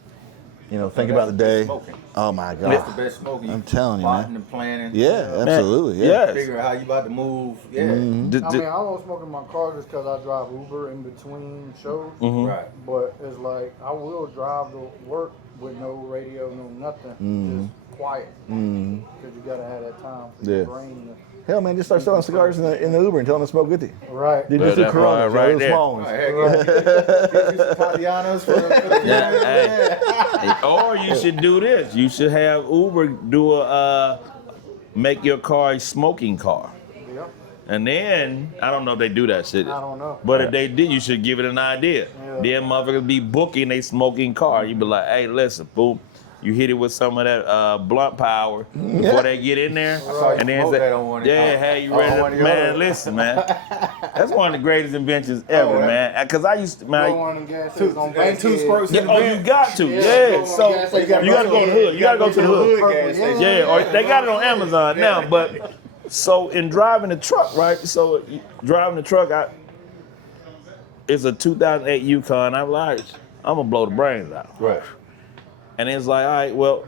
you know, think about the day. Smoking. Oh my God. That's the best smoking. I'm telling you, plotting man. and planning. Yeah, absolutely. Yeah. Yes. Figure out how you about to move. Yeah. I mean, I don't smoke in my car just because I drive Uber in between shows. Right. But it's like, I will drive to work with no radio, no nothing, just quiet. Because you got to have that time for your brain to... Hell, man, just start selling cigars in the Uber and tell them to smoke with you. Right. Dude, just do that's Coronas, right right there. small ones. Get you some Italianos for the Or you should do this. You should have Uber do make your car a smoking car. Yep. And then, I don't know if they do that shit. I don't know. But if they did, you should give it an idea. Yeah. Then motherfuckers be booking a smoking car. You be like, hey, listen, boom. You hit it with some of that blunt power before they get in there. Right. And then Smoke say, that on one of yeah, the- hey, you on ready one to, of man, yours. listen, man. That's one of the greatest inventions ever, man. Because I used to, man. Go on and gas stations on Two Bankhead. squirts in Yeah, the oh, vent. you got to. Yeah, Yeah. go on So gas you station. gotta go to the hood. You gotta go to the hood. gas station. Yeah, or they got it on Amazon now. But so in driving the truck, right? So driving the truck, it's a 2008 Yukon. I'm like, I'm gonna blow the brains out. Right. And it's like, all right, well,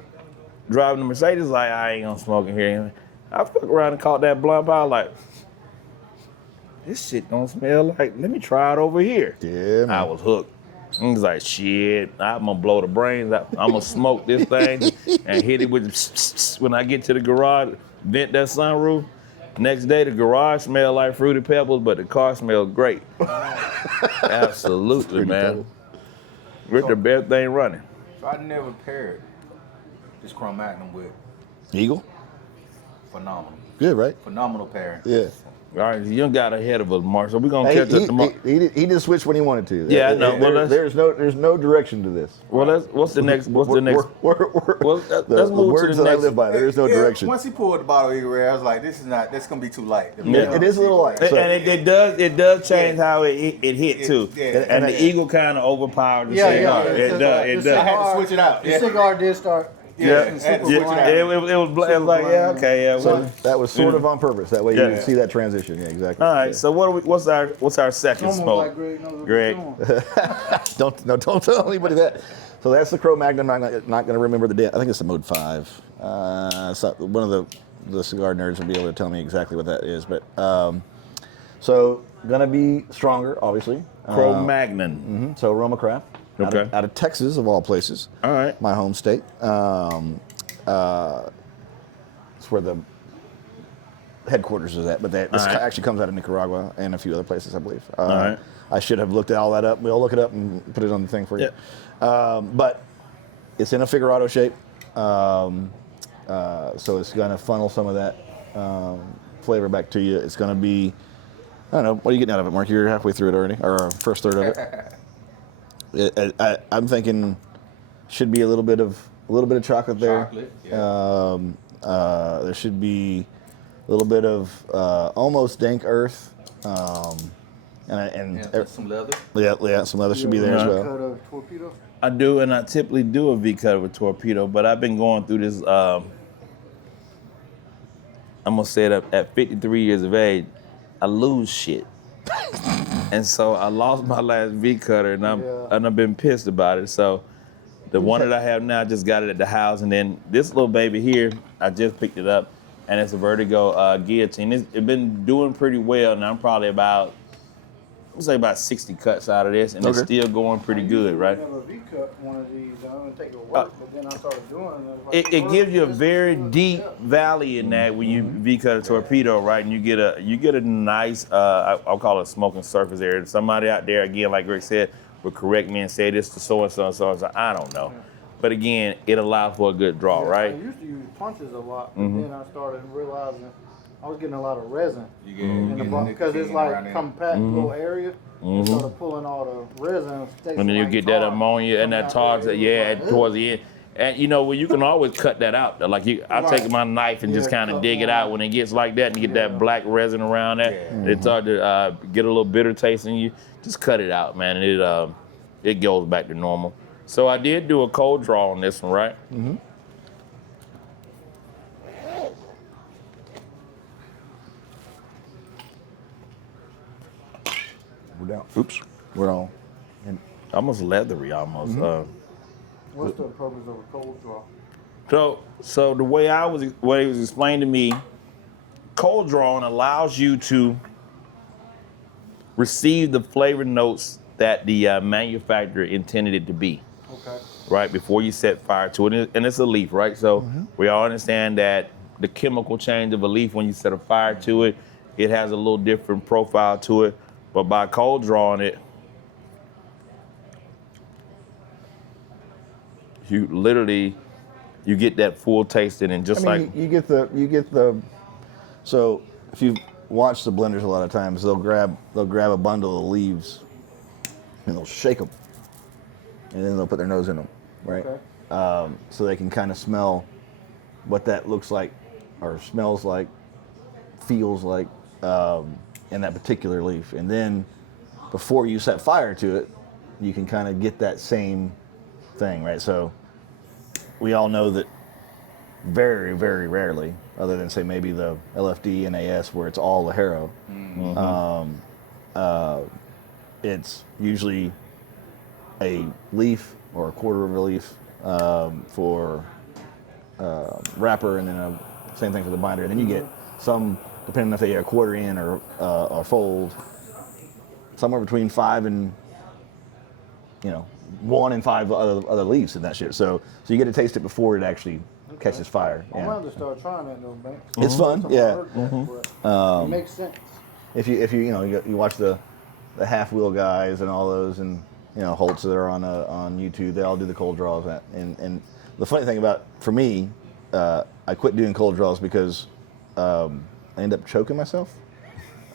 driving the Mercedes, like, I ain't gonna smoke in here. I fuck around and caught that blunt power, like, this shit don't smell like, let me try it over here. Yeah, man. I was hooked. I was like, shit, I'm gonna blow the brains out. I'm gonna smoke this thing and hit it with the when I get to the garage, vent that sunroof. Next day, the garage smelled like Fruity Pebbles, but the car smelled great. Absolutely, man. With the best thing running. So I never paired this Chrome Magnum with Eagle? phenomenal. Good, right? Phenomenal pairing. Yeah. All right, you done got ahead of us, Mark. So we're gonna Hey, catch up tomorrow. he did switch when he wanted to. Yeah, I know. Well, there's no direction to this. Well, what's the next? What's the next? Well, let's the move to words the that I next. live by. There is no direction. Once he pulled the bottle of Eagle Rare, I was like, that's gonna be too light. Yeah. It is a little light. So, And it does change how it hit too. Yeah. And the Eagle kind of overpowered the Yeah, cigar. yeah. It does. I had to switch it out. The Yeah. cigar did start It was like, yeah, okay, yeah. So that was sort of on purpose. That way you can see that transition. Yeah, exactly. All right. So what's our second Almost smoke? like Greg knows what Greg. he's doing. Don't tell anybody that. So that's the Cro-Magnon. I'm not going to remember the date. I think it's the Mode 5. So one of the cigar nerds will be able to tell me exactly what that is. But so gonna be stronger, obviously. Cro-Magnon. So Roma Craft. Okay. Out of Texas, of all places. All right. My home state. It's where the headquarters is at, but this actually comes out of Nicaragua and a few other places, I believe. All right. I should have looked all that up. We'll look it up and put it on the thing for you. But it's in a figurado shape, so it's going to funnel some of that flavor back to you. It's going to be, I don't know, what are you getting out of it, Mark? You're halfway through it already, or first third of it. I'm thinking should be a little bit of chocolate there. There should be a little bit of almost dank earth, and some leather. Yeah, some leather should be there as well. Cut of torpedo. I do, and I typically do a V cut of a torpedo, but I've been going through this. I'm gonna say it at 53 years of age, I lose shit. And so I lost my last V cutter, and I've been pissed about it. So the one that I have now, I just got it at the house, and then this little baby here, I just picked it up, and it's a Vertigo guillotine. It's been doing pretty well, and I'm probably about 60 cuts out of this, and it's still going pretty good, right? I never V-cut one of these. I'm gonna take it to work, but then I started doing it. It gives you a very deep valley in that when you V-cut a torpedo, right? And you get a nice, I'll call it a smoking surface area. Somebody out there, again, like Greg said, would correct me and say this to so-and-so and so-and-so. I don't know. But again, it allows for a good draw, right? I used to use punches a lot, but then I started realizing I was getting a lot of resin in the box because it's like compact little area. And started pulling all the resin. And then you get that ammonia and that tar, towards the end. And you know, well, you can always cut that out. Like I take my knife and just kind of dig it out when it gets like that, and you get that black resin around that. It starts to get a little bitter taste in you. Just cut it out, man, and it goes back to normal. So I did do a cold draw on this one, right? We're down. Oops. We're on. Almost leathery, almost. What's the purpose of a cold draw? So the way it was explained to me, cold drawing allows you to receive the flavor notes that the manufacturer intended it to be. Okay. Right before you set fire to it, and it's a leaf, right? So we all understand that the chemical change of a leaf when you set a fire to it, it has a little different profile to it. But by cold drawing it, you get that full tasting, and just you get the. So if you watch the blenders, a lot of times they'll grab a bundle of leaves and they'll shake them, and then they'll put their nose in them, right? Okay. So they can kind of smell what that looks like, or smells like, feels like. In that particular leaf, and then before you set fire to it, you can kind of get that same thing, right? So we all know that very, very rarely, other than say maybe the LFD and AS where it's all Ligero, it's usually a leaf or a quarter of a leaf for wrapper, and then same thing for the binder, and then you get some, depending if they are quarter in or fold, somewhere between 5 and 1 and 5 other leaves in that shit. So you get to taste it before it actually catches fire. I'm going to start trying that though, Banks. It's fun, yeah. It makes sense. If you watch the half wheel guys and all those, and Holtz that are on YouTube, they all do the cold draws. And the funny thing for me, I quit doing cold draws because I end up choking myself.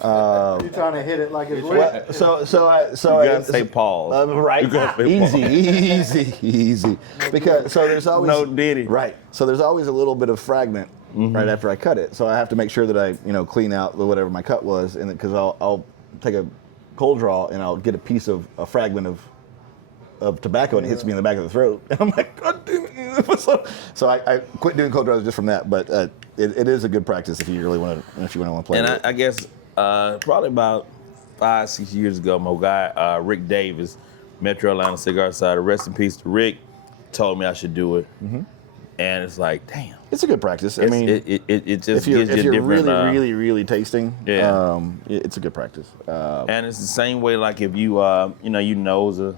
You're trying to hit it like it's wet. So you gotta say pause. Right, easy. Because there's always no diddy. Right. So there's always a little bit of fragment right after I cut it. So I have to make sure that I clean out whatever my cut was, and because I'll take a cold draw and I'll get a fragment of of tobacco and it hits me in the back of the throat. And I'm like, God damn it. So I quit doing cold draws just from that. But it is a good practice if you really want to play. And with it. I guess probably about 5-6 years ago, my guy Rick Davis, Metro Atlanta Cigar Side, rest in peace to Rick, told me I should do it. Mm-hmm. And it's like, damn. It's a good practice. I mean, it just if you're, gives you a different. really tasting, it's a good practice. And it's the same way, like if you you nose a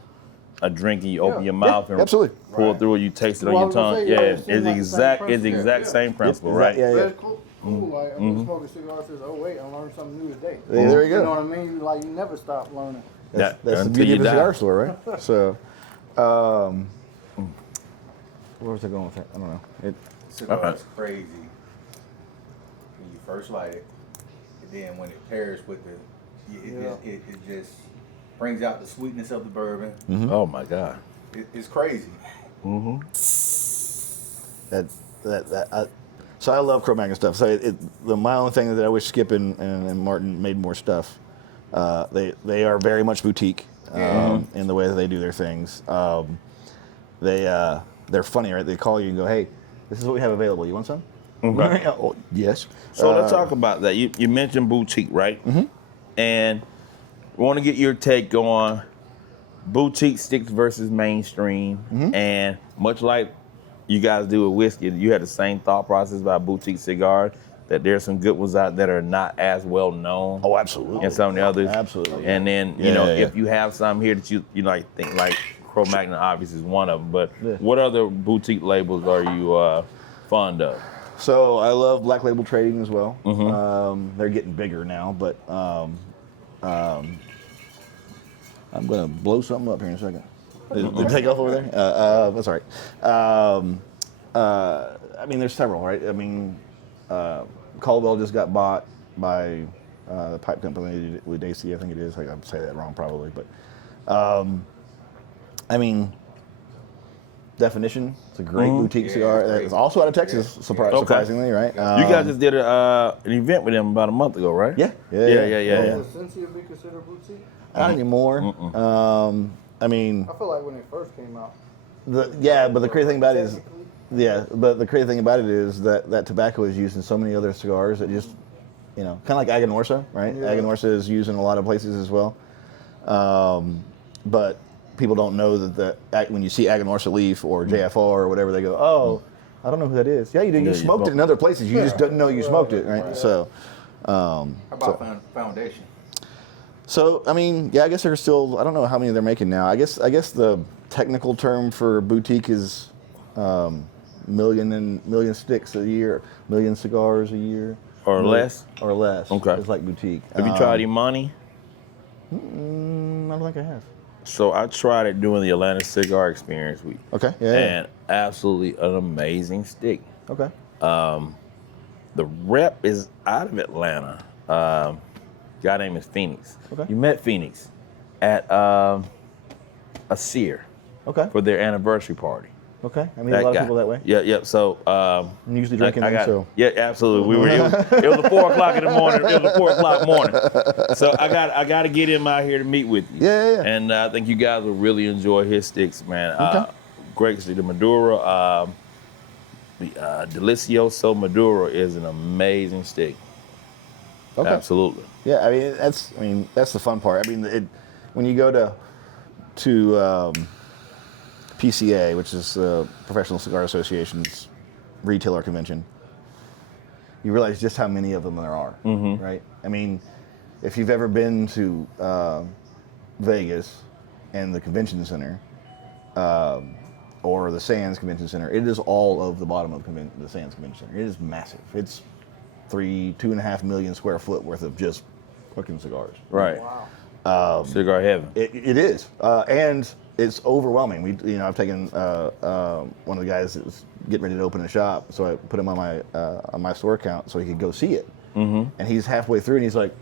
drink and you open your mouth and absolutely. pull through, you taste it on your tongue. It's the exact same principle, right? Yeah. That's cool. Like, I'm smoking cigars. Says, oh wait, I learned something new today. There you go. You know what I mean? Like you never stop learning. That's the until beauty you of the die. cigar store, right? So, where was I going with that? I don't know. Cigar is crazy when you first light it, and then when it pairs with it just brings out the sweetness of the bourbon. Mm-hmm. Oh my God. It's crazy. Mm-hmm. So I love Cro-Magnon stuff. So my only thing that I wish Skip and Martin made more stuff. They are very much boutique in the way that they do their things. They're funny, right? They call you and go, "Hey, this is what we have available. You want some?" Okay. Oh, yes. So let's talk about that. You mentioned boutique, right? Mm-hmm. And we want to get your take on boutique sticks versus mainstream. Mm-hmm. And much like you guys do with whiskey, you had the same thought process about boutique cigars, that there's some good ones out that are not as well known. Oh, absolutely. And some of the others. Absolutely. And then, if you have some here that you like think like Cro-Magnon obviously is one of them, but what other boutique labels are you fond of? So I love Black Label Trading as well. Mm-hmm. They're getting bigger now, but I'm going to blow something up here in a second. Did it take off over there? That's all right. I mean, there's several, right? I mean, Caldwell just got bought by the pipe company with Daisy, I think it is. I'm say that wrong probably, but I mean, Definition. It's a great boutique cigar. It's also out of Texas, surprisingly, right? You guys just did an event with them about a month ago, right? Yeah. Would Cincia be considered boutique? Not anymore. I mean, I feel like when it first came out. but the crazy thing about it is, that tobacco is used in so many other cigars that just, kind of like Aganorsa, right? Yeah. Aganorsa is used in a lot of places as well. But people don't know that when you see Aganorsa leaf or JFR or whatever, they go, oh, I don't know who that is. Yeah, you do. You smoked it in other places. You just didn't know you smoked it, right? So, how about Foundation? So, I mean, I guess there's still, I don't know how many they're making now. I guess the technical term for boutique is million sticks a year, million cigars a year. Or less? Or less. Okay. It's like boutique. Have you tried Imani? I don't think I have. So I tried it during the Atlanta Cigar Experience Week. Okay. And absolutely an amazing stick. Okay. The rep is out of Atlanta. Guy name is Phoenix. Okay. You met Phoenix at a Serie. Okay. For their anniversary party. Okay. I mean, a lot of people that way. Yeah. So I'm usually drinking them, so. Yeah, absolutely. It was a 4 o'clock in the morning. It was a 4 o'clock morning. So I got to get him out here to meet with you. Yeah. And I think you guys will really enjoy his sticks, man. Okay. Great to see the Maduro. The Delicioso Maduro is an amazing stick. Okay. Absolutely. Yeah, I mean that's the fun part. I mean, when you go to PCA, which is Professional Cigar Association's retailer convention, you realize just how many of them there are, right? I mean, if you've ever been to Vegas and the convention center, or the Sands Convention Center, it is all of the bottom of the Sands Convention Center. It is massive. It's 2.5 million square foot worth of just cooking cigars. Right. Wow. Cigar heaven. It is, and it's overwhelming. I've taken one of the guys that was getting ready to open a shop, so I put him on my store account so he could go see it. Mm-hmm. And he's halfway through, and he's like,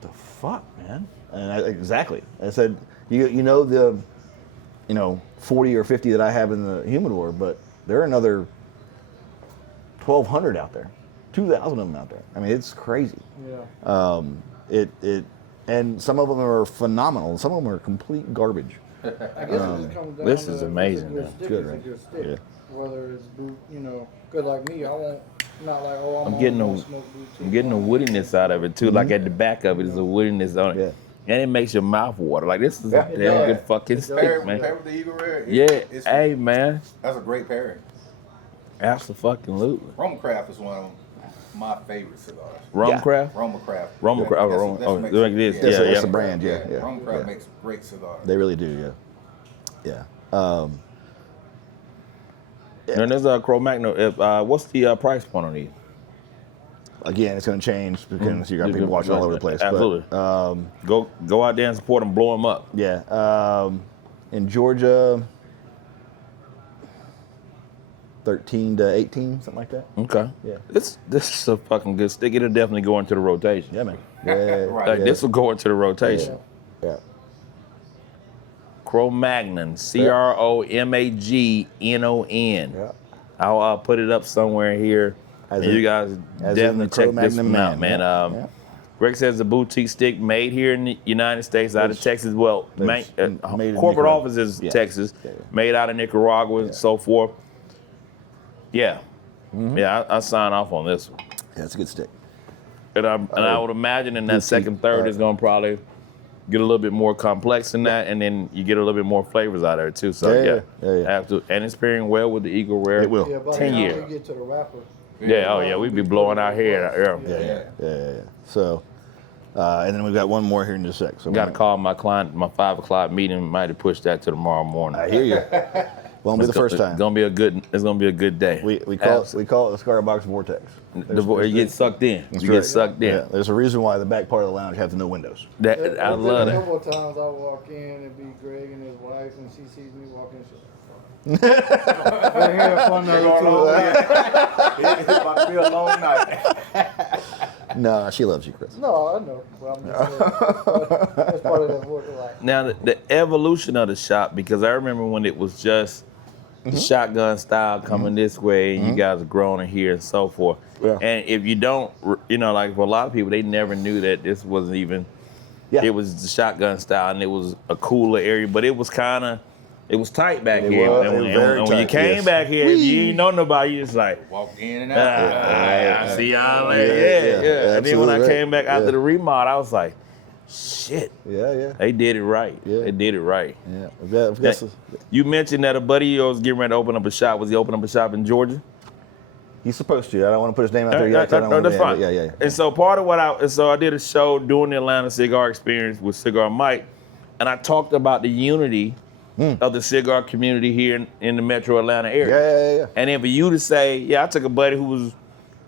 "The fuck, man!" And exactly. I said, the 40 or 50 that I have in the humidor, but there are another 1,200 out there, 2,000 of them out there. I mean, it's crazy. Yeah. And some of them are phenomenal. Some of them are complete garbage. I guess it just comes down this to is if amazing, It's man. a good stick, it's a good stick. Yeah. Whether it's boot, you know, good like me, I won't. Not like I'm getting the woodiness out of it too. Like at the back of it is a woodiness on it. Yeah. And it makes your mouth water. Like this is a damn Yeah. good fucking It does. stick, man. Pair with the Eagle Rare. Hey man. That's a great pairing. Absolutely. Roma Craft is one of my favorite cigars. Roma Craft? Roma Craft. Roma Craft. Like this. That's a brand, yeah. Roma Craft makes great cigars. They really do, yeah. And there's a Cro-Magnon. What's the price point on these? Again, it's going to change because you got people watching all over the place. Absolutely. But, go out there and support them, blow them up. yeah. In Georgia, 13 to 18, something like that. Okay. Yeah. This is a fucking good stick. It'll definitely go into the rotation. Yeah, man. Yeah, Right. Like yeah. this will go into the rotation. Yeah. Cro-Magnon, Cromagnon. Yeah. I'll put it up somewhere here. As And in- you guys as definitely in the check this Cro-Magnon one out, man. man. Yeah. Greg says the boutique stick made here in the United States, out of It's- Texas. Well, it's made in corporate Nicaragua. office is Yeah. Texas, Yeah. made out of Nicaragua and so forth. Yeah, Mm-hmm. yeah, I sign off on this one. Yeah, it's a good stick. And I would imagine in that Boutique, second, third is going to probably get a little bit more complex than that, and then you get a little bit more flavors out of it too. So Yeah. absolutely. And it's pairing well with the Eagle Rare. It will. Yeah, by the 10 time years. we get to the wrapper. Yeah, we'd be blowing our hair. Yeah. So, and then we've got one more here in just a sec. So Got to call my client. My 5 o'clock meeting might have pushed that to tomorrow morning. I hear you. Won't be the first time. It's gonna be a good day. We call it the Cigar Box Vortex. You get sucked in. That's You right. get sucked in. Yeah, there's a reason why the back part of the lounge has no windows. I There's love been a that. couple of times I walk in and be Greg and his wife, and she sees me walking. She's like, "We're here for It's about to be a long night. No, she loves you, Chris. No, I know. Well, I'm just saying. That's part of that work. Like, Now the evolution of the shop, because I remember when it was just the shotgun style coming this way, and you guys are growing here and so forth. Yeah. And if you don't, like for a lot of people, they never knew that this wasn't even. Yeah. It was the shotgun style, and it was a cooler area, but it was tight back It here. was. And It was when, very and when you tight, came yes. back here, if you didn't know nobody, you just like, Walk in and out. I see y'all later. Yeah, Yeah. And then when I absolutely. came back after Yeah. the remodel, I was like, shit, Yeah. they did it right. Yeah. They did it right. Yeah. We've got some- You mentioned that a buddy of yours was getting ready to open up a shop. Was he opening up a shop in Georgia? He's supposed to. I don't want to put his name out there yet. 'cause I don't No, wanna- that's fine. Yeah. And so part of what I did a show during the Atlanta Cigar Experience with Cigar Mike, and I talked about the unity of the cigar community here in the metro Atlanta area. Yeah. And then for you to say, I took a buddy who was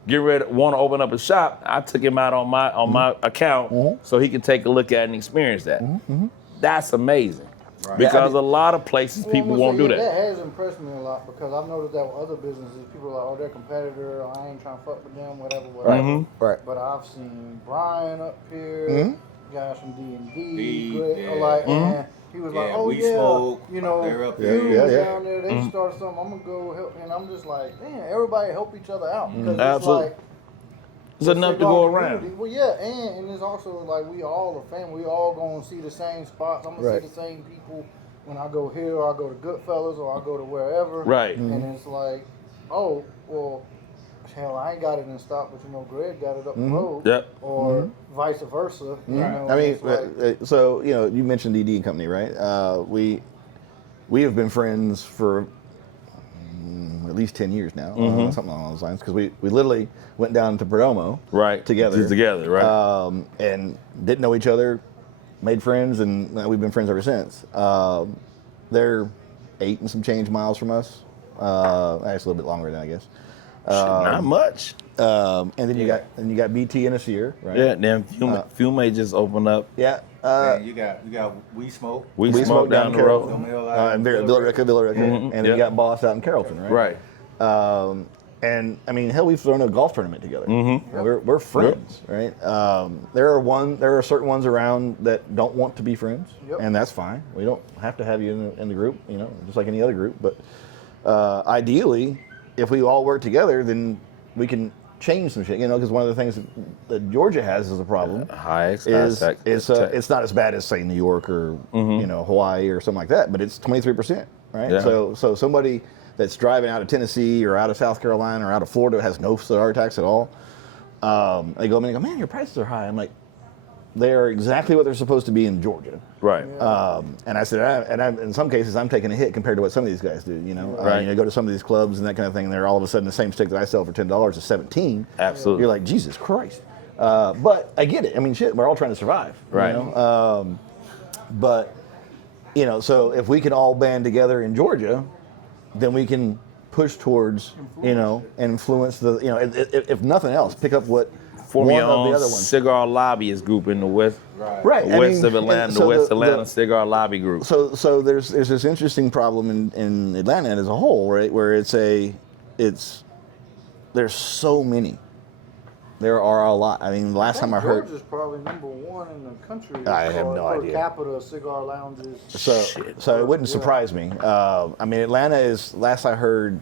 getting ready to want to open up a shop, I took him out on my account so he could take a look at and experience that. That's amazing. Right. Because a lot of places people Well, won't do That that. has impressed me a lot because I've noticed that with other businesses, people are like, oh, they're a competitor, or I ain't trying to fuck with them, whatever. Right. But I've seen Brian up here, guys from D&D, D, Greg, yeah. like, and he was like, Yeah, oh we yeah, smoke, you know, they're up you there. Yeah. down there, they started something, I'm gonna go help, and I'm just like, man, everybody help each other out. Because Absolutely. It's like, There's enough to go cigar around. community. Well, yeah, and it's also like we all are family. We all gonna see the same spots. I'm gonna Right. see the same people when I go here, or I go to Goodfellas, or I go to wherever. Right. And it's like, oh, well, hell, I ain't got it in stock, but you know, Greg got it up the road. Yep. Or vice versa. You know, I mean, it's like, so you mentioned DD and Company, right? We have been friends for at least 10 years now, something along those lines, because we literally went down to Perdomo together, right? and didn't know each other, made friends, and we've been friends ever since. They're 8 and some change miles from us, actually a little bit longer than I guess. Not much. And then you got BT and Serie, right? Yeah, then Fume just opened up. Yeah. And you got We Smoke. We Smoke smoke down the road. And Villa Rica, and then you got Boss out in Carrollton, right? Right. And I mean, hell, we've thrown a golf tournament together. We're friends, right? There are certain ones around that don't want to be friends, and that's fine. We don't have to have you in the group, just like any other group. But ideally, if we all work together, then we can change some shit, because one of the things that Georgia has as a problem High is it's not as bad as say New York or Hawaii or something like that, but it's 23%, right? Yeah. So somebody that's driving out of Tennessee or out of South Carolina or out of Florida has no cigar tax at all. They go in and go, man, your prices are high. I'm like, they are exactly what they're supposed to be in Georgia. Right. And I said, in some cases, I'm taking a hit compared to what some of these guys do. Right. Go to some of these clubs and that kind of thing, and they're all of a sudden the same stick that I sell for $10 is $17. Absolutely. You're like, Jesus Christ. But I get it. I mean, shit, we're all trying to survive. Right. But so if we can all band together in Georgia, then we can push towards, influence the, if nothing else, pick up what Form one your of the own other ones. cigar lobbyist group in the West. Right. West of Atlanta, and the so West Atlanta Cigar Lobby Group. So there's this interesting problem in Atlanta as a whole, right? Where there's so many. There are a lot. I mean, the last time I heard, Georgia's probably number one in the country. I have no idea. Per capita cigar lounges. So it wouldn't surprise me. I mean, Atlanta is, last I heard,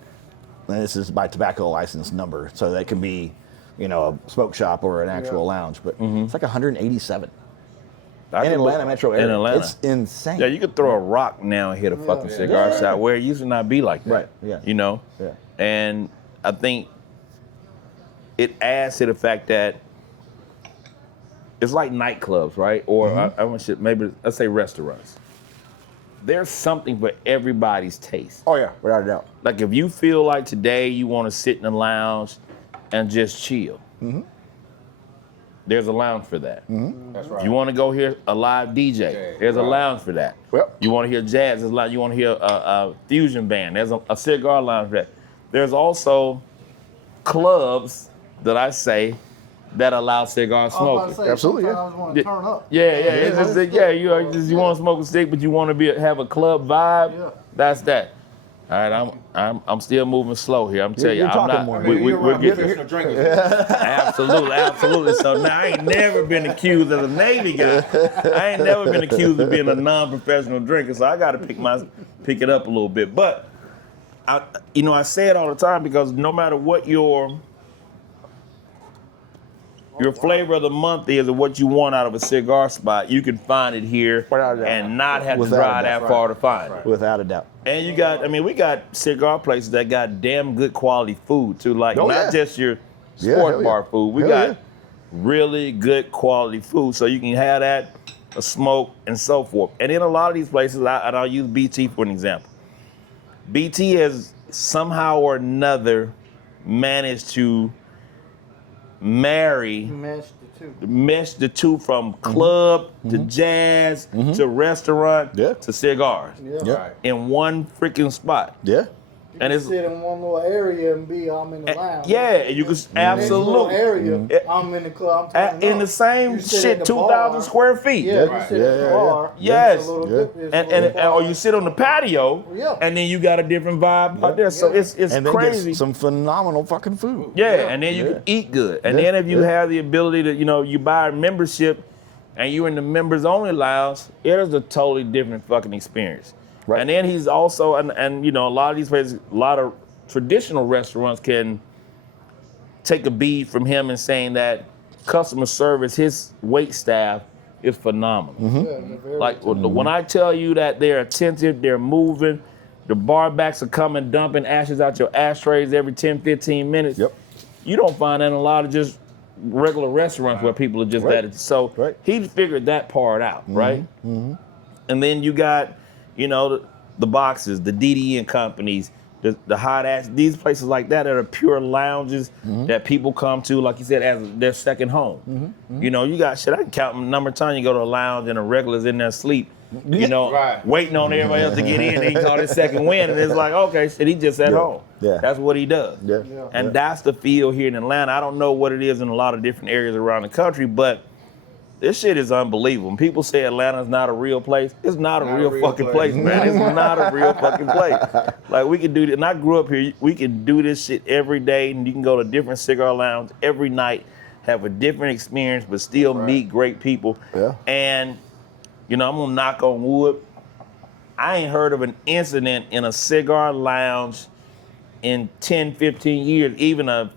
and this is by tobacco license number, so that can be, a smoke shop or an actual lounge, but it's like 187 in Atlanta metro area. In Atlanta. It's insane. Yeah, you could throw a rock now and hit a fucking cigar shop where it used to not be like that. Right. Yeah. Yeah. And I think it adds to the fact that it's like nightclubs, right? Or I want to maybe let's say restaurants. There's something for everybody's taste. Oh yeah, without a doubt. Like if you feel like today you want to sit in the lounge and just chill, there's a lounge for that. That's right. You want to go hear a live DJ, there's a lounge for that. Yep. You want to hear jazz, there's a lounge. You want to hear a fusion band, there's a cigar lounge for that. There's also clubs that I say that allow cigar smoking. Absolutely, yeah. Sometimes want to turn up. It's just that, you want to smoke a stick, but you want to have a club vibe. Yeah. That's that. All right, I'm still moving slow here. I'm telling you, You're I'm talking not. more. We're getting professional drinkers. absolutely. So now I ain't never been accused of a Navy guy. I ain't never been accused of being a non-professional drinker. So I got to pick it up a little bit. But I say it all the time because no matter what your flavor of the month is or what you want out of a cigar spot, you can find it here and not have to drive that far to find it. Without a doubt. And we got cigar places that got damn good quality food too, like not just your sport bar food. We got really good quality food, so you can have that, a smoke, and so forth. And in a lot of these places, and I'll use BT for an example. BT has somehow or another managed to mesh the two from club to jazz to restaurant to cigars in one freaking spot. Yeah. And it's sit in one little area and I'm in the lounge. Yeah, you can absolutely. Area, I'm in the club. In the same shit, 2,000 square feet. Yeah, you sit at the bar. Yes. Or you sit on the patio, and then you got a different vibe out there. So it's and crazy. Get some phenomenal fucking food. And then you can eat good. And then if you have the ability to, you buy a membership, and you're in the members only lounge, it is a totally different fucking experience. Right. And then he's also, and a lot of these places, a lot of traditional restaurants can take a bead from him in saying that customer service, his wait staff is phenomenal. When I tell you that they're attentive, they're moving, the bar backs are coming, dumping ashes out your ashtrays every 10, 15 minutes. You don't find that in a lot of just regular restaurants where people are just that. So he figured that part out, right? And then you got, the boxes, the DD and companies, the hot ass, these places like that are pure lounges that people come to, like you said, as their second home. You got shit. I can count the number of times you go to a lounge and a regular's in there asleep, waiting on everybody else to get in. And he caught his second win, and it's like, okay, shit, he just at home. That's what he does. And that's the feel here in Atlanta. I don't know what it is in a lot of different areas around the country, but this shit is unbelievable. When people say Atlanta's not a real place, it's not a real fucking place, man. It's not a real fucking place. Like, we can do this, and I grew up here, we can do this shit every day, and you can go to different cigar lounges every night, have a different experience, but still meet great people. And, I'm gonna knock on wood. I ain't heard of an incident in a cigar lounge in 10, 15 years, even a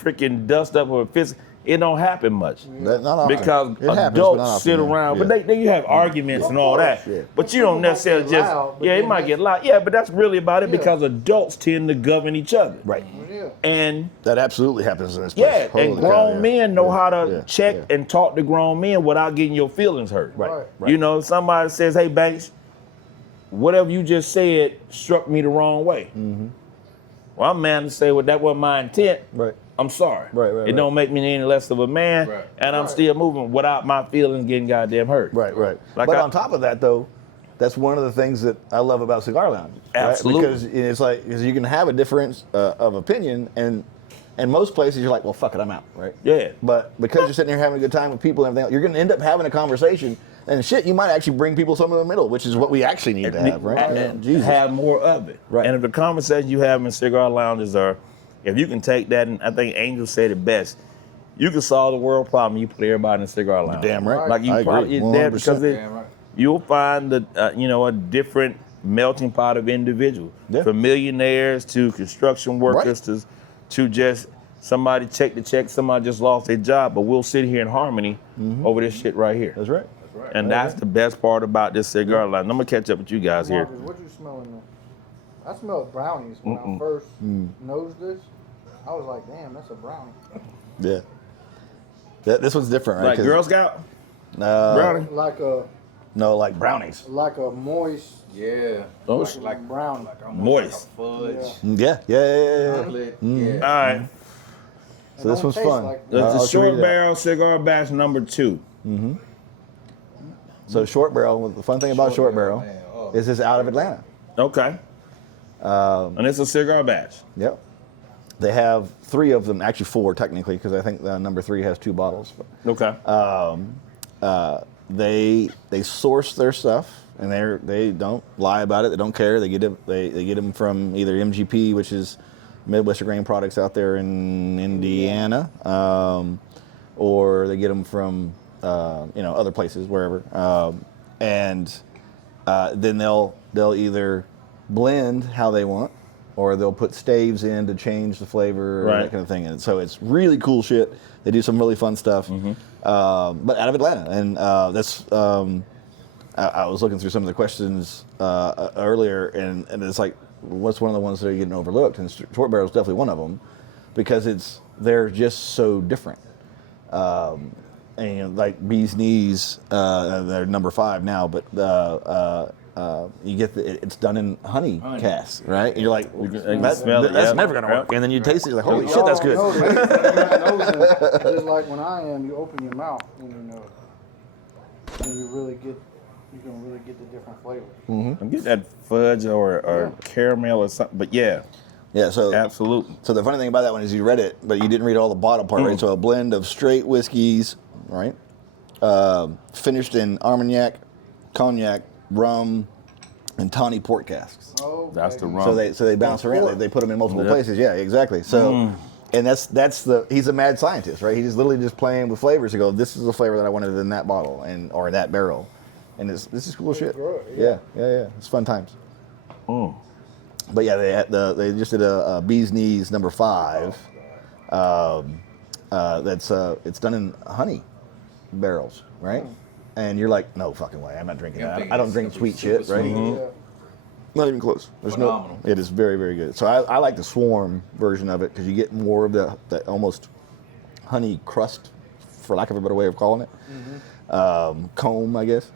freaking dust up or fist. It don't happen much. Not often. Because It happens, but not adults often, sit yeah. around, Yeah. but they you have arguments and all that. Yeah. But you don't People might necessarily get just loud, but it then might get loud. Yeah, but that's really about it Yeah. because adults tend to govern each other. Right. Yeah. And That absolutely happens in this place. yeah, Holy and cow, grown yeah. men know Yeah. how to Yeah. check Yeah. and talk to grown men without getting your feelings hurt. Right. You know, somebody says, "Hey, Banks, whatever you just said struck me the wrong way." Mm-hmm. Well, I'm a man to say, "Well, that wasn't my intent." Right. I'm sorry. Right, It don't make me any less of a man, Right. and I'm still moving without my feelings getting goddamn hurt. Right. Like But I- on top of that, though, that's one of the things that I love about Cigar Lounge. right? Absolutely. Because it's like, because you can have a difference of opinion, and most places you're like, well, fuck it, I'm out, right? Yeah. But because you're sitting here having a good time with people and everything else, you're going to end up having a conversation, and shit, you might actually bring people some in the middle, which is what we actually need to have, right? And Jesus. have more of it. Right. And if the conversations you have in cigar lounges are, if you can take that, and I think Angel said it best, you can solve the world problem. You put everybody in a cigar lounge. Damn right. Like you I probably agree. it's there 100%. because Damn right. you'll find a different melting pot of individuals, Yeah. from millionaires to construction workers to just somebody check the check, somebody just lost their job, but we'll sit here in harmony over this shit right here. That's right. And that's the best part about this cigar lounge. I'm gonna catch up with you guys here. Marcus, what you smelling there? I smelled brownies when I first nosed this. I was like, damn, that's a brownie. Yeah. This one's different, right? Like 'Cause, Girl Scout? uh, Brownie? No, like brownies. Like a moist, Yeah. Oh, like brownie. Like almost Moist. Like a fudge. Yeah. Chocolate. All Yeah. right. So this don't one's taste fun. like- That's I'll the show you short that. barrel cigar batch number 2. So short barrel. The fun thing about short barrel man. Oh. is it's out of Atlanta. Okay. And it's a cigar batch. Yep. They have 3 of them, actually 4 technically, because I think number 3 has 2 bottles. But, Okay. they source their stuff, and they don't lie about it. They don't care. They get them from either MGP, which is Midwestern Grain Products out there in Indiana, or they get them from other places, wherever. And then they'll either blend how they want, or they'll put staves in to change the flavor, Right. that kind of thing. And so it's really cool shit. They do some really fun stuff, but out of Atlanta. And that's I was looking through some of the questions earlier, and it's like, what's one of the ones that are getting overlooked? And short barrel is definitely one of them, because they're just so different. And like Bee's Knees, they're number 5 now, but you get it's done in honey casks, right? And you're like, can smell it, that's yeah. never gonna work. And then you taste it, you're like, holy shit, Y'all that's don't good. know this. You're not nosing. Just like when I am, you open your mouth when you know it. And you can really get the different flavors. I get that fudge or caramel or something, but yeah, Yeah, so absolutely. So the funny thing about that one is you read it, but you didn't read all the bottom part, right? So a blend of straight whiskeys, right? Finished in Armagnac, cognac, rum, and tawny port casks. Oh, That's the rum. So they bounce around. They put them in multiple places. Yeah, exactly. So, and that's he's a mad scientist, right? He's literally just playing with flavors to go, this is the flavor that I wanted in that bottle or in that barrel, and this is cool shit. good, Yeah. It's fun times. But yeah, they just did a Bee's Knees number 5. That's it's done in honey barrels, right? And you're like, no fucking way, I'm not drinking Yeah, I'm that. thinking I don't it's drink gonna sweet be shit, super right? sweet. Yeah. Not even close. There's Phenomenal. It is very, very good. So I like the Swarm version of it because you get more of that almost honey crust, for lack of a better way of calling it. Comb, I guess.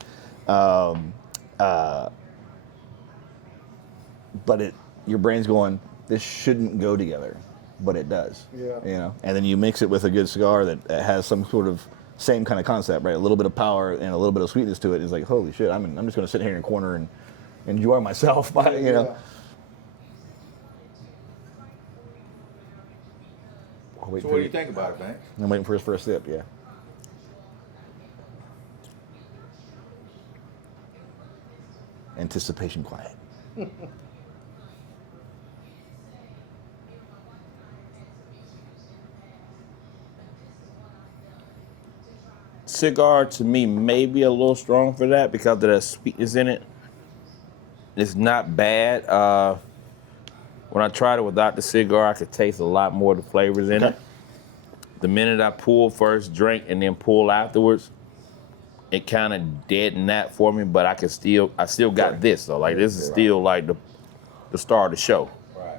But your brain's going, this shouldn't go together, but it does. Yeah. And then you mix it with a good cigar that has some sort of same kind of concept, right? A little bit of power and a little bit of sweetness to it. It's like, holy shit, I'm just going to sit here in a corner and enjoy myself by, Yeah. I'll wait So for what do you think about it, Banks? I'm waiting for his first sip, yeah. Anticipation quiet. Cigar to me may be a little strong for that because of that sweetness in it. It's not bad. When I tried it without the cigar, I could taste a lot more of the flavors in it. the minute I pull first, drink, and then pull afterwards, it kind of deadened that for me. But I still got this. So like this is still like the star of the show. Right.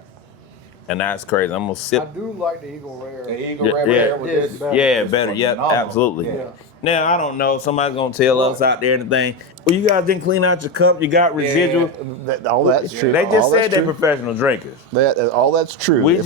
And that's crazy. I'm gonna sip. I do like the Eagle Rare. The Eagle Rare yeah. with this. Yeah, is better. Yep, phenomenal. absolutely. Yeah. Now I don't know. Somebody's gonna tell us out there anything. Well, you guys didn't clean out your cup. You got residual. All that's true. They just All said that's they're true. professional drinkers. All that's true. We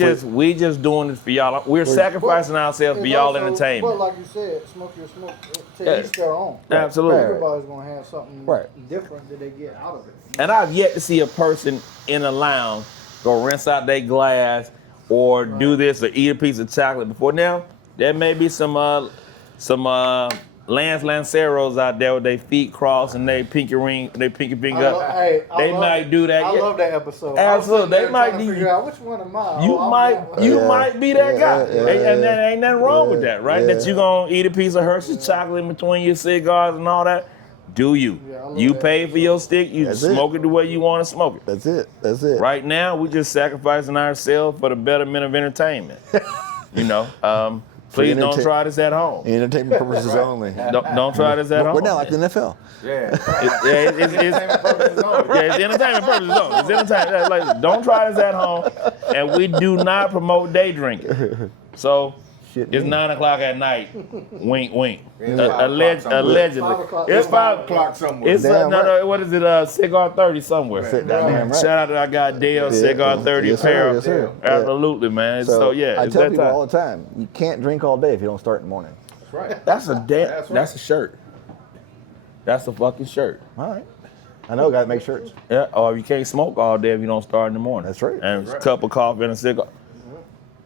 just doing this for y'all. We're sacrificing ourselves for It's y'all also- entertainment. But like you said, smoke your smoke. To Yeah. each their own. Absolutely. Everybody's gonna have something Right. different that they get out of it. And I've yet to see a person in a lounge go rinse out their glass or do this or eat a piece of chocolate before. Now, there may be some Lance Lanceros out there with their feet crossed and their pinky finger up. They might do that. I love that episode. Absolutely. I was They might trying to do. figure out which one am I. You might be that guy. And there ain't nothing wrong with that, right? yeah. That you gonna eat a piece of Hershey's chocolate in between your cigars and all that. Do you? Yeah, I love You that pay for your stick, you That's smoke it the way you want to smoke it. That's it. Right now, we just sacrificing ourselves for the betterment of entertainment. Please don't try this at home. Entertainment purposes only. Don't try this at home. We're not like the NFL. Yeah. It's entertainment purposes only. It's entertainment. Like, don't try this at home. And we do not promote day drinking. So it's 9 o'clock at night. Wink, wink. Allegedly. 5 o'clock. It's 5 o'clock somewhere. It's Damn right. what is it? Cigar 30 somewhere. Sit down there, right? Shout out to our guy Dale, Cigar 30 Yes, sir, apparel. yes, sir. Absolutely, man. So yeah, I it's tell that people time. all the time, you can't drink all day if you don't start in the morning. That's right. That's a shirt. That's a fucking shirt. All right. I know, got to make shirts. Yeah. Or you can't smoke all day if you don't start in the morning. That's right. And a cup of coffee and a cigar.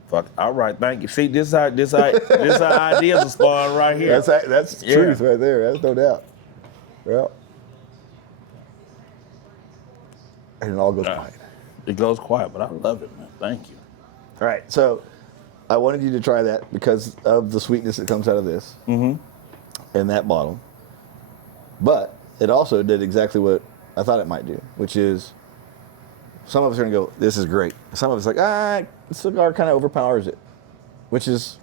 Fuck. All right. Thank you. See, this how ideas are spawned right here. That's truth right there. That's no doubt. Well, and it all goes quiet. It goes quiet, but I love it, man. Thank you. All right, so I wanted you to try that because of the sweetness that comes out of this in that bottle. But it also did exactly what I thought it might do, which is some of us are going to go, this is great. Some of us are like, the cigar kind of overpowers it, which is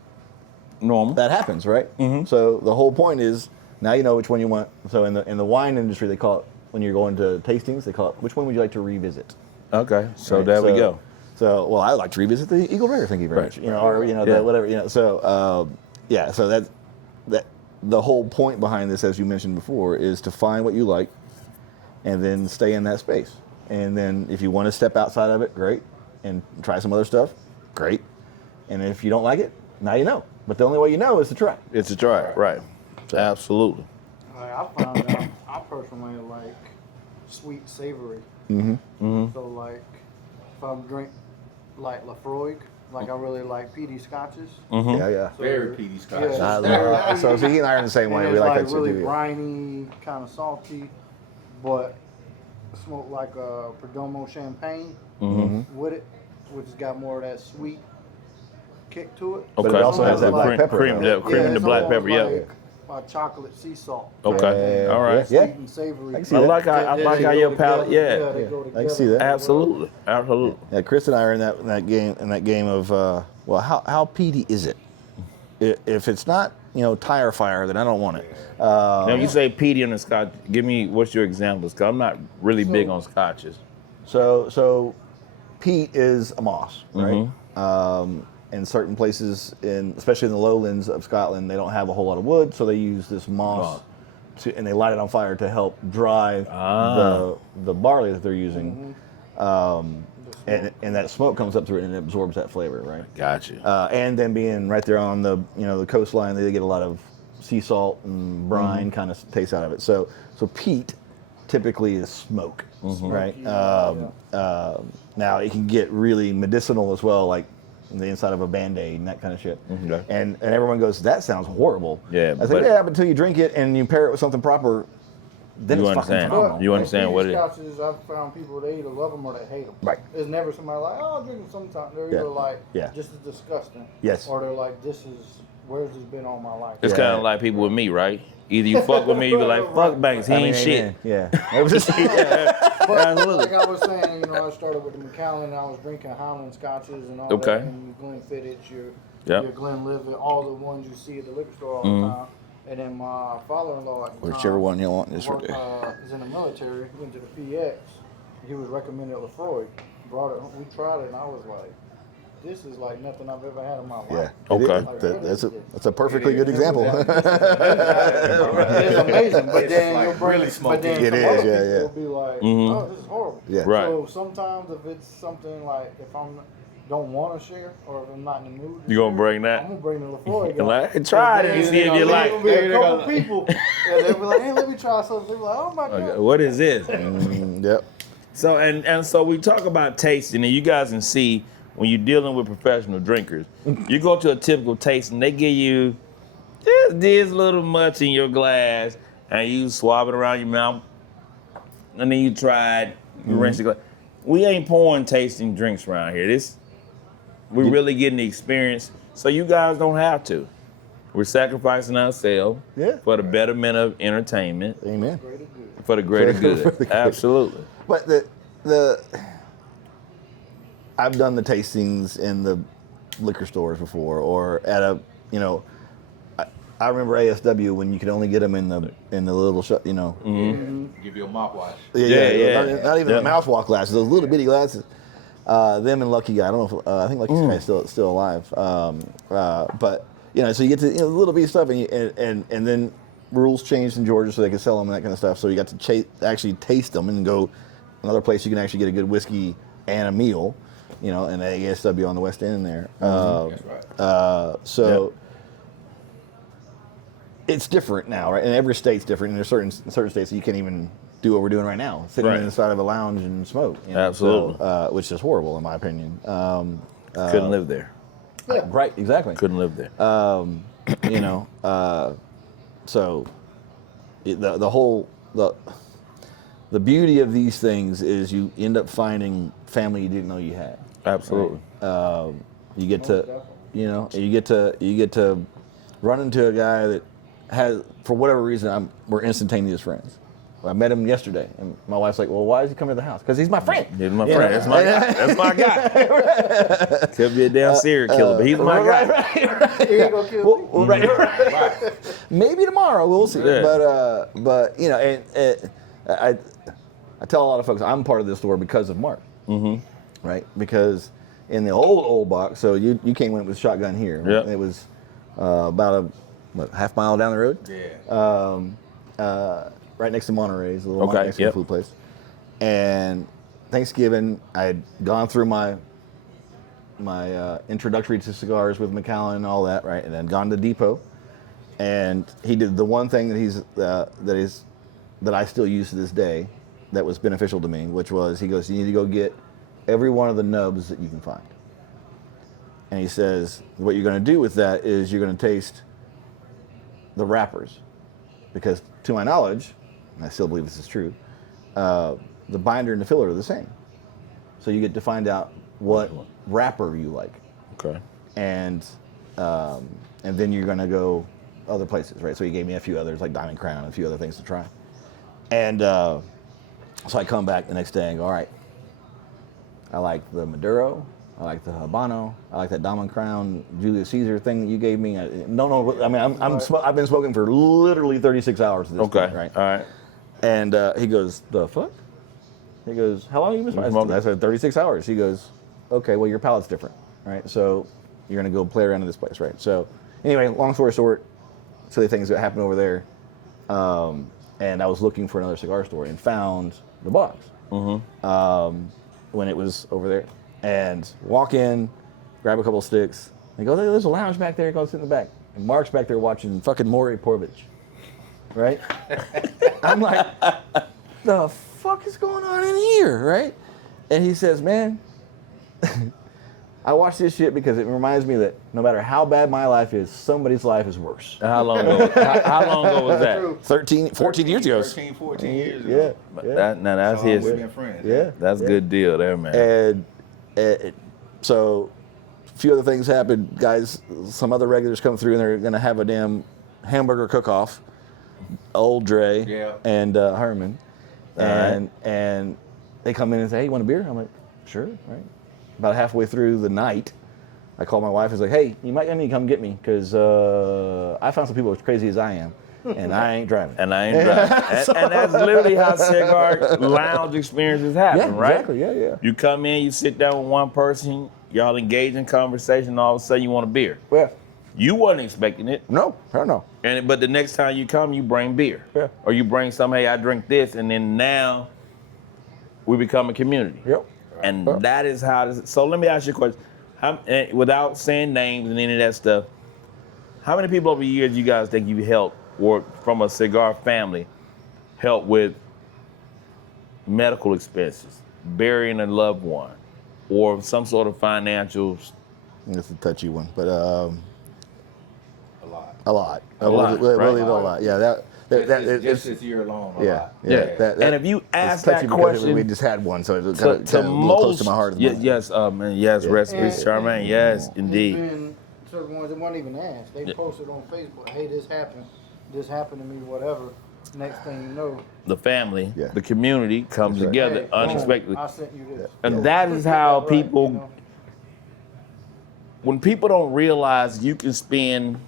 Normal. that happens, right? So the whole point is now you know which one you want. So in the wine industry, they call it, when you're going to tastings, they call it, which one would you like to revisit? Okay. So Right, there we go. So, well, I would like to revisit the Eagle Rare. Thank you very much. Or the whatever. So So that the whole point behind this, as you mentioned before, is to find what you like, and then stay in that space. And then if you want to step outside of it, great, and try some other stuff, great. And if you don't like it, now you know. But the only way you know is to try. It's a try, right? Absolutely. I found out I personally like sweet savory. So like if I'm drink like Lafroig, like I really like peaty scotches. Yeah. So Very peaty scotch. Yeah. I love it. So he and I are in the same way. And We it's like like that really shit too. briny, kind of salty, but smoke like a Perdomo champagne with it, which has got more of that sweet kick to it. But it also has that black pepper. Cream and the it's black almost pepper. Yeah. like a chocolate sea salt. Okay. All right. Yeah. Sweet and savory. I can see I that. like how your palate. Yeah. they go I can see together. that. Absolutely. Absolutely. Yeah, Chris and I are in that game of how peaty is it? If it's not tire fire, then I don't want it. Now you say peaty on the scotch. Give me what's your examples? Cause I'm not really big on scotches. So peat is a moss, right? In certain places, especially in the lowlands of Scotland, they don't have a whole lot of wood, so they use this moss and they light it on fire to help dry the barley that they're using. And that smoke comes up through it and it absorbs that flavor, right? Gotcha. And then being right there on the the coastline, they get a lot of sea salt and brine kind of taste out of it. So peat typically is smoke, right? Now it can get really medicinal as well, like the inside of a Band-Aid and that kind of shit. Okay. And everyone goes, that sounds horrible. Yeah, I think, but until you drink it and you pair it with something proper, then You it's fucking understand. phenomenal. You understand what it is. Scotches, I've found people they either love them or they hate them. Right. There's never somebody like, oh, I'll drink them sometime. They're Yeah. either like, Yeah. this is disgusting. Yes. Or they're like, where's this been all my life? It's kind of like people with me, right? Either you fuck with me, you be like, fuck Banks, he ain't shit. Yeah. It was just, But like I was saying, I started with the Macallan, I was drinking Highland scotches and all Okay. that, and Glenfiddich, Yep. your Glenlivet, all the ones you see at the liquor store all the time. And then my father-in-law at the Whichever time, one you want is right there. is in the military. He went to the PX. He was recommended Lefroy. Brought it. We tried it, and I was like, "This is like nothing I've ever had in my life." Yeah. Okay. Like, really That's a perfectly good example. It's amazing, but then like you'll bring really smoky. But then It some is, other yeah, people will be like, Mhm. "Oh, this is horrible." Yeah. Right. So sometimes if it's something like if I'm don't want to share or if I'm not in the mood, to You gonna share, bring that? I'm gonna bring the Lefroy. And like, try it and see if you like. There'll be a couple people, and they'll be like, "Hey, let me try something." They'll be like, "Oh my god." Okay, what is this? Yep. So and so we talk about tasting, and you guys can see when you're dealing with professional drinkers, you go to a typical tasting, they give you just this little much in your glass, and you swab it around your mouth, and then you try it, you rinse the glass. We ain't pouring tasting drinks around here. We're really getting the experience, so you guys don't have to. We're sacrificing ourselves for the betterment of entertainment, Amen. for the greater For the good. good. Absolutely. But I've done the tastings in the liquor stores before, or at a, I remember ASW when you could only get them in the little shop, Give you a mouthwash. Yeah. Not even the mouthwash glasses, those little bitty glasses. Them and Lucky Guy. I don't know if I think Lucky Guy is still alive. But so you get to little bitty stuff, and then rules changed in Georgia so they could sell them and that kind of stuff. So you got to actually taste them and go another place you can actually get a good whiskey and a meal. And ASW on the West End there. That's right. So it's different now, right? And every state's different. And there's certain states that you can't even do what we're doing right now, sitting inside of a lounge and smoke. Absolutely. So, which is horrible in my opinion. Couldn't live there. Right, exactly. Couldn't live there. So the beauty of these things is you end up finding family you didn't know you had. Absolutely. Right? You get to, you get to run into a guy that has, for whatever reason, we're instantaneous friends. I met him yesterday, and my wife's like, "Well, why is he coming to the house?" Because he's my friend. He's my friend. That's my guy. That's my guy. Could be a damn serial killer, but he's my guy. Right. He ain't gonna kill me. Right. Maybe tomorrow, we'll see. Yeah. But I tell a lot of folks I'm part of this store because of Mark. Right? Because in the old box, so you came in with shotgun here. Right? Yeah. It was about a half mile down the road. Yeah. Right next to Monterey's, a little next to the food place. And Thanksgiving, I had gone through my introductory to cigars with McAllen and all that, right? And then gone to Depot, and he did the one thing that I still use to this day, that was beneficial to me, which was he goes, "You need to go get every one of the nubs that you can find." And he says, "What you're going to do with that is you're going to taste the wrappers, because to my knowledge." And I still believe this is true, the binder and the filler are the same. So you get to find out what wrapper you like. Okay. And then you're gonna go other places, right? So he gave me a few others, like Diamond Crown, and a few other things to try. And so I come back the next day and go, "All right, I like the Maduro, I like the Habano, I like that Diamond Crown Julius Caesar thing that you gave me." I've been smoking for literally 36 hours at this point, right? All right. And he goes, "The fuck?" He goes, "How long have you been smoking?" I said, 36 hours. He goes, "Okay, well, your palate's different, right? So you're going to go play around in this place, right?" So anyway, long story short, silly things that happened over there. And I was looking for another cigar store and found the box when it was over there. And walk in, grab a couple sticks, and go, "There's a lounge back there. Go sit in the back." And Mark's back there watching fucking Maury Povich. Right? I'm like, "The fuck is going on in here?" Right? And he says, "Man, I watch this shit because it reminds me that no matter how bad my life is, somebody's life is worse." How long ago? How long ago was that? 14 years ago. 14 years ago. Yeah. That's We've his. been friends. Yeah. That's a good deal there, man. And so a few other things happened. Guys, some other regulars come through and they're going to have a damn hamburger cook-off. Old Dre and Herman. And they come in and say, "Hey, you want a beer?" I'm like, "Sure," right? About halfway through the night, I called my wife and was like, hey, you might need to come get me because I found some people as crazy as I am, and I ain't driving. And that's literally how cigar lounge experiences happen, right? Exactly. Yeah. You come in, you sit down with one person, y'all engage in conversation, and all of a sudden you want a beer. Yeah. You wasn't expecting it. No, hell no. But the next time you come, you bring beer. Yeah. Or you bring some, hey, I drink this, and then now we become a community. Yep. And that is how this, so let me ask you a question. Without saying names and any of that stuff, how many people over the years you guys think you've helped, or from a cigar family, help with medical expenses, burying a loved one, or some sort of financial? It's a touchy one, but A lot. a lot. Right? A lot. Yeah, Just this year alone, a lot. Yeah. And if you ask it's touchy that because question, we just had one, so it's to kind of close to my heart. yes, man, yes, rest in peace, Charmaine, yes, There's indeed. been certain ones that weren't even asked. They posted on Facebook, hey, this happened to me, whatever. Next thing you know, The family, Yeah. the community comes That's right. together hey, boom, unexpectedly. I sent you this. And that is how Right, people, you know? when people don't realize you can spend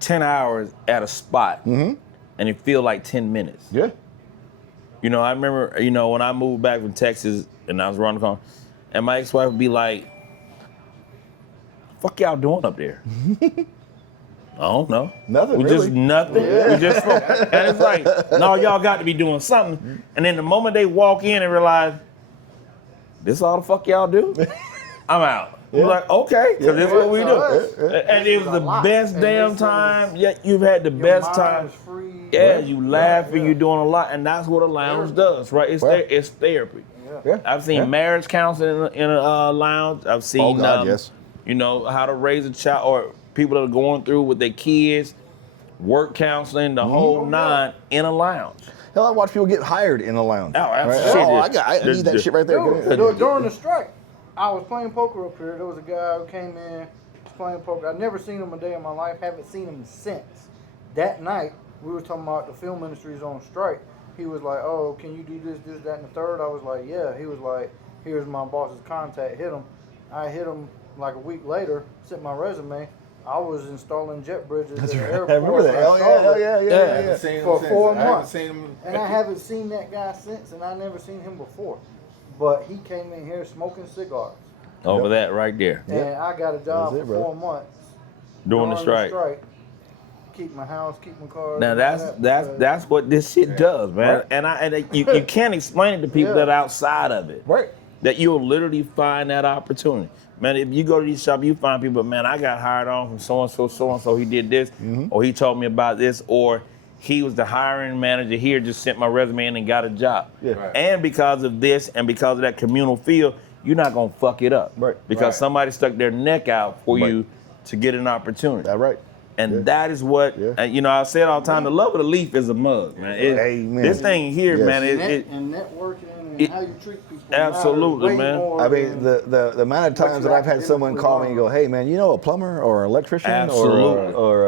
10 hours at a spot and it feel like 10 minutes. Yeah. You know, I remember, when I moved back from Texas and I was running the car, and my ex-wife would be like, fuck y'all doing up there? I don't know. Nothing, We really. just nothing. We just smoke. And it's like, no, y'all got to be doing something. And then the moment they walk in and realize, this all the fuck y'all do? I'm out. We're like, okay, because this is what we do. And it was the best damn time. Yeah, you've had the best time. Free. Yeah, you laughing, you doing a lot, and that's what a lounge does, right? It's therapy. Yeah. I've seen marriage counseling in a lounge. I've seen, yes. how to raise a child, or people that are going through with their kids, work counseling, the whole nine in a lounge. Hell, I watch people get hired in a lounge. Oh, Right? absolutely. I need that shit right there. During the strike, I was playing poker up here. There was a guy who came in, was playing poker. I'd never seen him a day in my life. Haven't seen him since. That night, we were talking about the film industry's on strike. He was like, "Oh, can you do this, that, and the third?" I was like, "Yeah." He was like, "Here's my boss's contact. Hit him." I hit him like a week later. Sent my resume. I was installing jet bridges at the airport. I remember that. Hell yeah. For 4 months. I haven't seen him. And I haven't seen that guy since, and I never seen him before. But he came in here smoking cigars. Over that right there. And I got a job That's it, for brother. 4 months. During the strike. Keep my house, keep my car. Now that's what this shit does, man. Right. And you can't explain it to people that are outside of it. Right. That you'll literally find that opportunity. Man, if you go to these shops, you find people, man, I got hired on from so-and-so, he did this, or he told me about this, or he was the hiring manager here, just sent my resume in and got a job. Yeah. Right. And because of this and because of that communal feel, you're not gonna fuck it up. Right. Because somebody stuck their neck out for you to get an opportunity. That's right. And that is what, I say it all the time, the love of the leaf is a mug, man. Amen. This thing here, Yes. man, And networking and how you treat people. Absolutely, matters way man. more I mean, than- the amount of times that I've had someone call me and go, "Hey, man, you know a plumber or an electrician Absolutely. or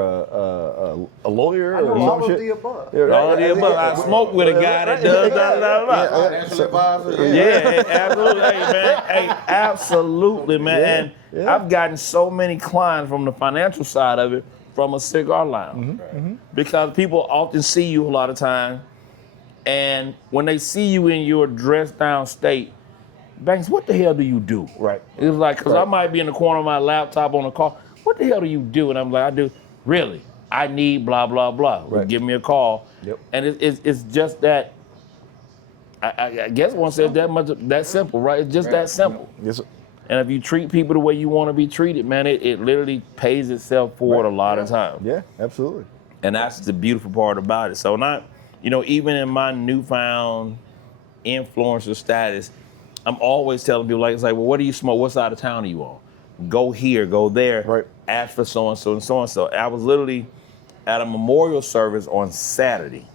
a lawyer I know or all some of shit?" the above. all of the above. I smoke with a guy that does that. Financial advisor. Yeah, absolutely, hey, man. Hey, absolutely, man. And I've gotten so many clients from the financial side of it from a cigar lounge. Because people often see you a lot of times, and when they see you in your dressed down state, Banks, what the hell do you do? Right. It's like, because I might be in the corner of my laptop on the car. What the hell do you do? And I'm like, I do. Really? I need blah, blah, blah. Well, Right. give me a call. Yep. And it's just that, I guess one says that simple, right? It's just that simple. Yes, sir. And if you treat people the way you want to be treated, man, it literally pays itself forward a lot of times. Yeah, absolutely. And that's the beautiful part about it. So even in my newfound influencer status, I'm always telling people, it's like, well, what do you smoke? What side of town are you on? Go here, go there. Right. Ask for so-and-so and so-and-so. I was literally at a memorial service on Saturday.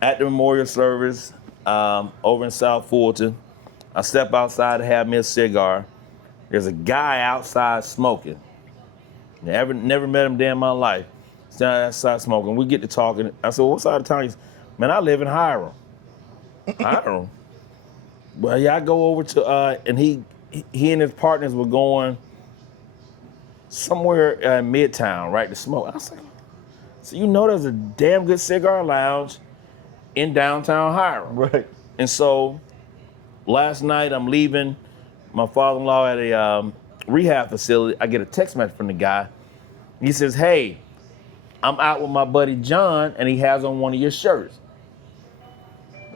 At the memorial service over in South Fulton, I step outside to have me a cigar. There's a guy outside smoking. Never met him day in my life. Standing outside smoking. We get to talking. I said, well, what side of town? He said, man, I live in Hiram. Hiram? Well, yeah, I go over to and he and his partners were going somewhere in Midtown, right, to smoke. I was like, so you know there's a damn good cigar lounge in downtown Hiram. Right. And so last night I'm leaving my father-in-law at a rehab facility. I get a text message from the guy. He says, hey, I'm out with my buddy John and he has on one of your shirts.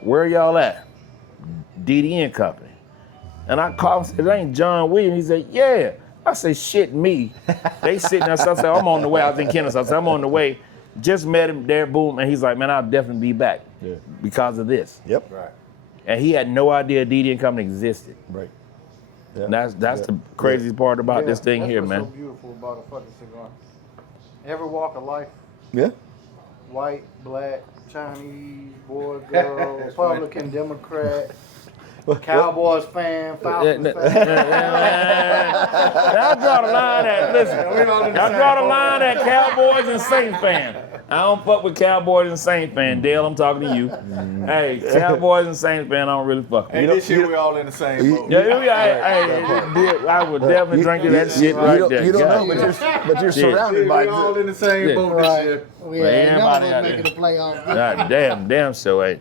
Where y'all at? DDN Company. And I called him and said, that ain't John Williams. He said, yeah. I said, shit me. They sitting there, so I said, I'm on the way. I was in Kennesaw. I said, I'm on the way. Just met him there, boom. And he's like, man, I'll definitely be back because of this. Yep. Right. And he had no idea DDN Company existed. Right. Yeah. And that's the craziest part about this thing that's here, what's man. so beautiful about a fucking cigar. Every walk of life, Yeah. white, black, Chinese, boy, girl, Republican, Democrat, Cowboys fan, Falcons fan. Y'all draw the line at, listen, y'all draw the line at Cowboys and Saints fan. I don't fuck with Cowboys and Saints fan. Dale, I'm talking to you. Hey, Cowboys and Saints fan, I don't really fuck with. And this year we all in the same boat. I would definitely drink that shit right there. You don't know, but you're surrounded We by. all in the same boat this year. We But ain't everybody never out making there. the playoffs. God damn so, hey.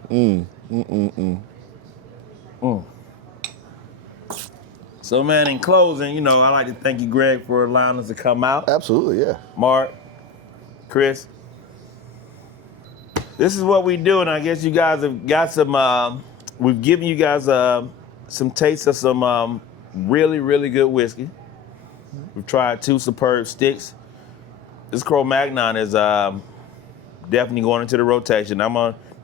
So, man, in closing, you know, I'd like to thank you, Greg, for allowing us to come out. Absolutely, yeah. Mark, Chris. This is what we do, and I guess you guys have got some, we've given you guys some taste of some really, really good whiskey. We've tried 2 superb sticks. This Cro-Magnon is definitely going into the rotation.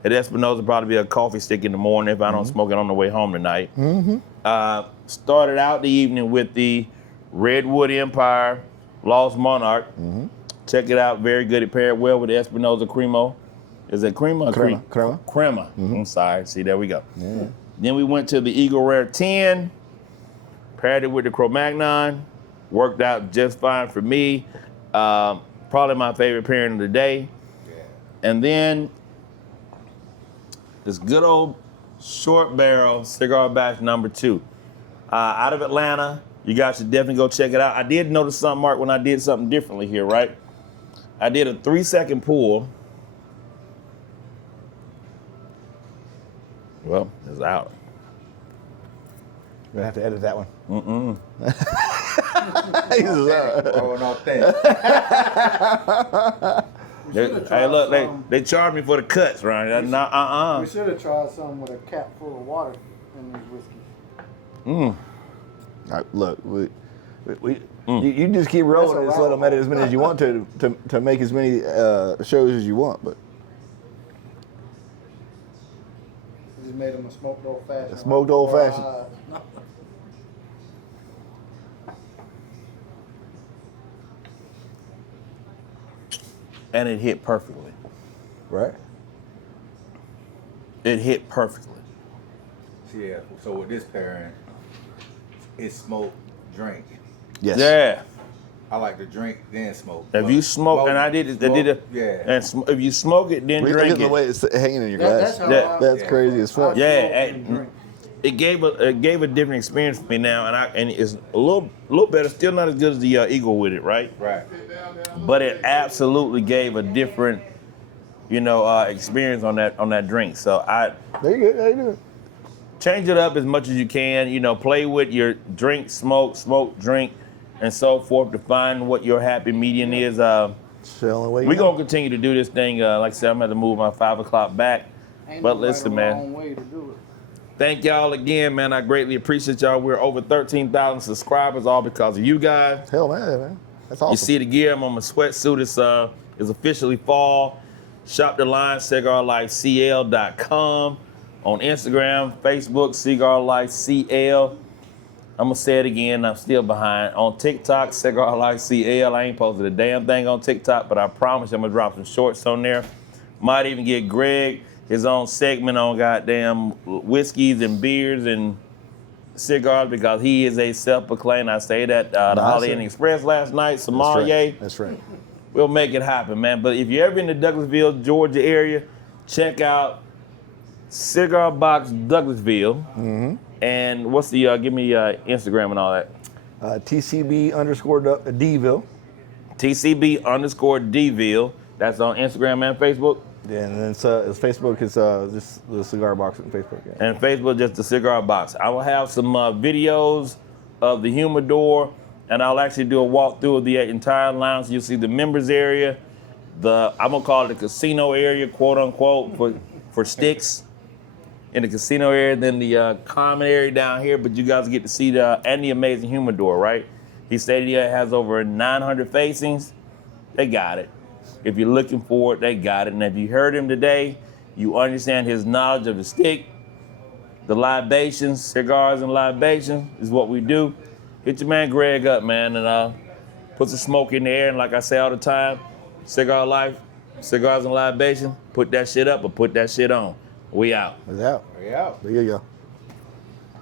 At Espinosa probably be a coffee stick in the morning if I don't smoke it on the way home tonight. Started out the evening with the Redwood Empire Lost Monarch. Check it out, very good. It paired well with the Espinosa Cremo. Is it Crema? Crema. Crema. I'm sorry. See, there we go. Yeah. Then we went to the Eagle Rare 10, paired it with the Cro-Magnon. Worked out just fine for me. Probably my favorite pairing of the day. And then this good old short barrel cigar batch number 2. Out of Atlanta. You guys should definitely go check it out. I did notice something, Mark, when I did something differently here, right? I did a 3-second pull. Well, it's out. We're gonna have to edit that one. Hey, look, they charge me for the cuts, right? We should have tried something with a cap full of water in these whiskeys. Look, you just keep rolling and just let them edit as many as you want to make as many shows as you want, but. We just made them a smoked old fashioned. Smoked old fashioned. And it hit perfectly. Right? It hit perfectly. Yeah, so with this pairing, it's smoke, drink. Yes. Yeah. I like to drink, then smoke. If you smoke, and I did it, yeah. And if you smoke it, then Look drink at the it. way it's hanging in your glass. That's That's crazy as fuck. Yeah, it gave a different experience for me now, and it's a little better. Still not as good as the Eagle with it, right? Right. But it absolutely gave a different, experience on that drink. So There you go. There you go. change it up as much as you can. Play with your drink, smoke, drink, and so forth to find what your happy median is. We're gonna continue to do this thing. Like I said, I'm gonna have to move my 5 o'clock back. But listen, man. Way to do it. Thank y'all again, man. I greatly appreciate y'all. We're over 13,000 subscribers, all because of you guys. Hell, man. That's awesome. You see the gear. I'm on my sweatsuit. It's officially fall. Shop the line, cigarlifecl.com. On Instagram, Facebook, Cigar Life CL. I'm going to say it again. I'm still behind. On TikTok, Cigar Life CL. I ain't posted a damn thing on TikTok, but I promise you I'm going to drop some shorts on there. Might even get Greg his own segment on goddamn whiskeys and beers and cigars because he is a self-proclaimed. I say that the Holiday Inn Express last night, sommelier. That's right. We'll make it happen, man. But if you're ever in the Douglasville, Georgia area, check out Cigar Box Douglassville. And what's the, give me Instagram and all that. TCB_Deville. TCB_Deville. That's on Instagram and Facebook. Yeah, and then it's Facebook. It's just the Cigar Box on Facebook. Yeah. And Facebook, just the Cigar Box. I will have some videos of the humidor, and I'll actually do a walkthrough of the entire lounge. You'll see the members area, I'm gonna call it the casino area, quote unquote, for sticks in the casino area, then the common area down here. But you guys get to see the amazing humidor, right? He stated it has over 900 facings. They got it. If you're looking for it, they got it. And if you heard him today, you understand his knowledge of the stick, the libations, cigars and libations is what we do. Hit your man Greg up, man, and put some smoke in the air. And like I say all the time, Cigar Life, Cigars and Libation, put that shit up or put that shit on. We out. It's out. Yeah. There you go.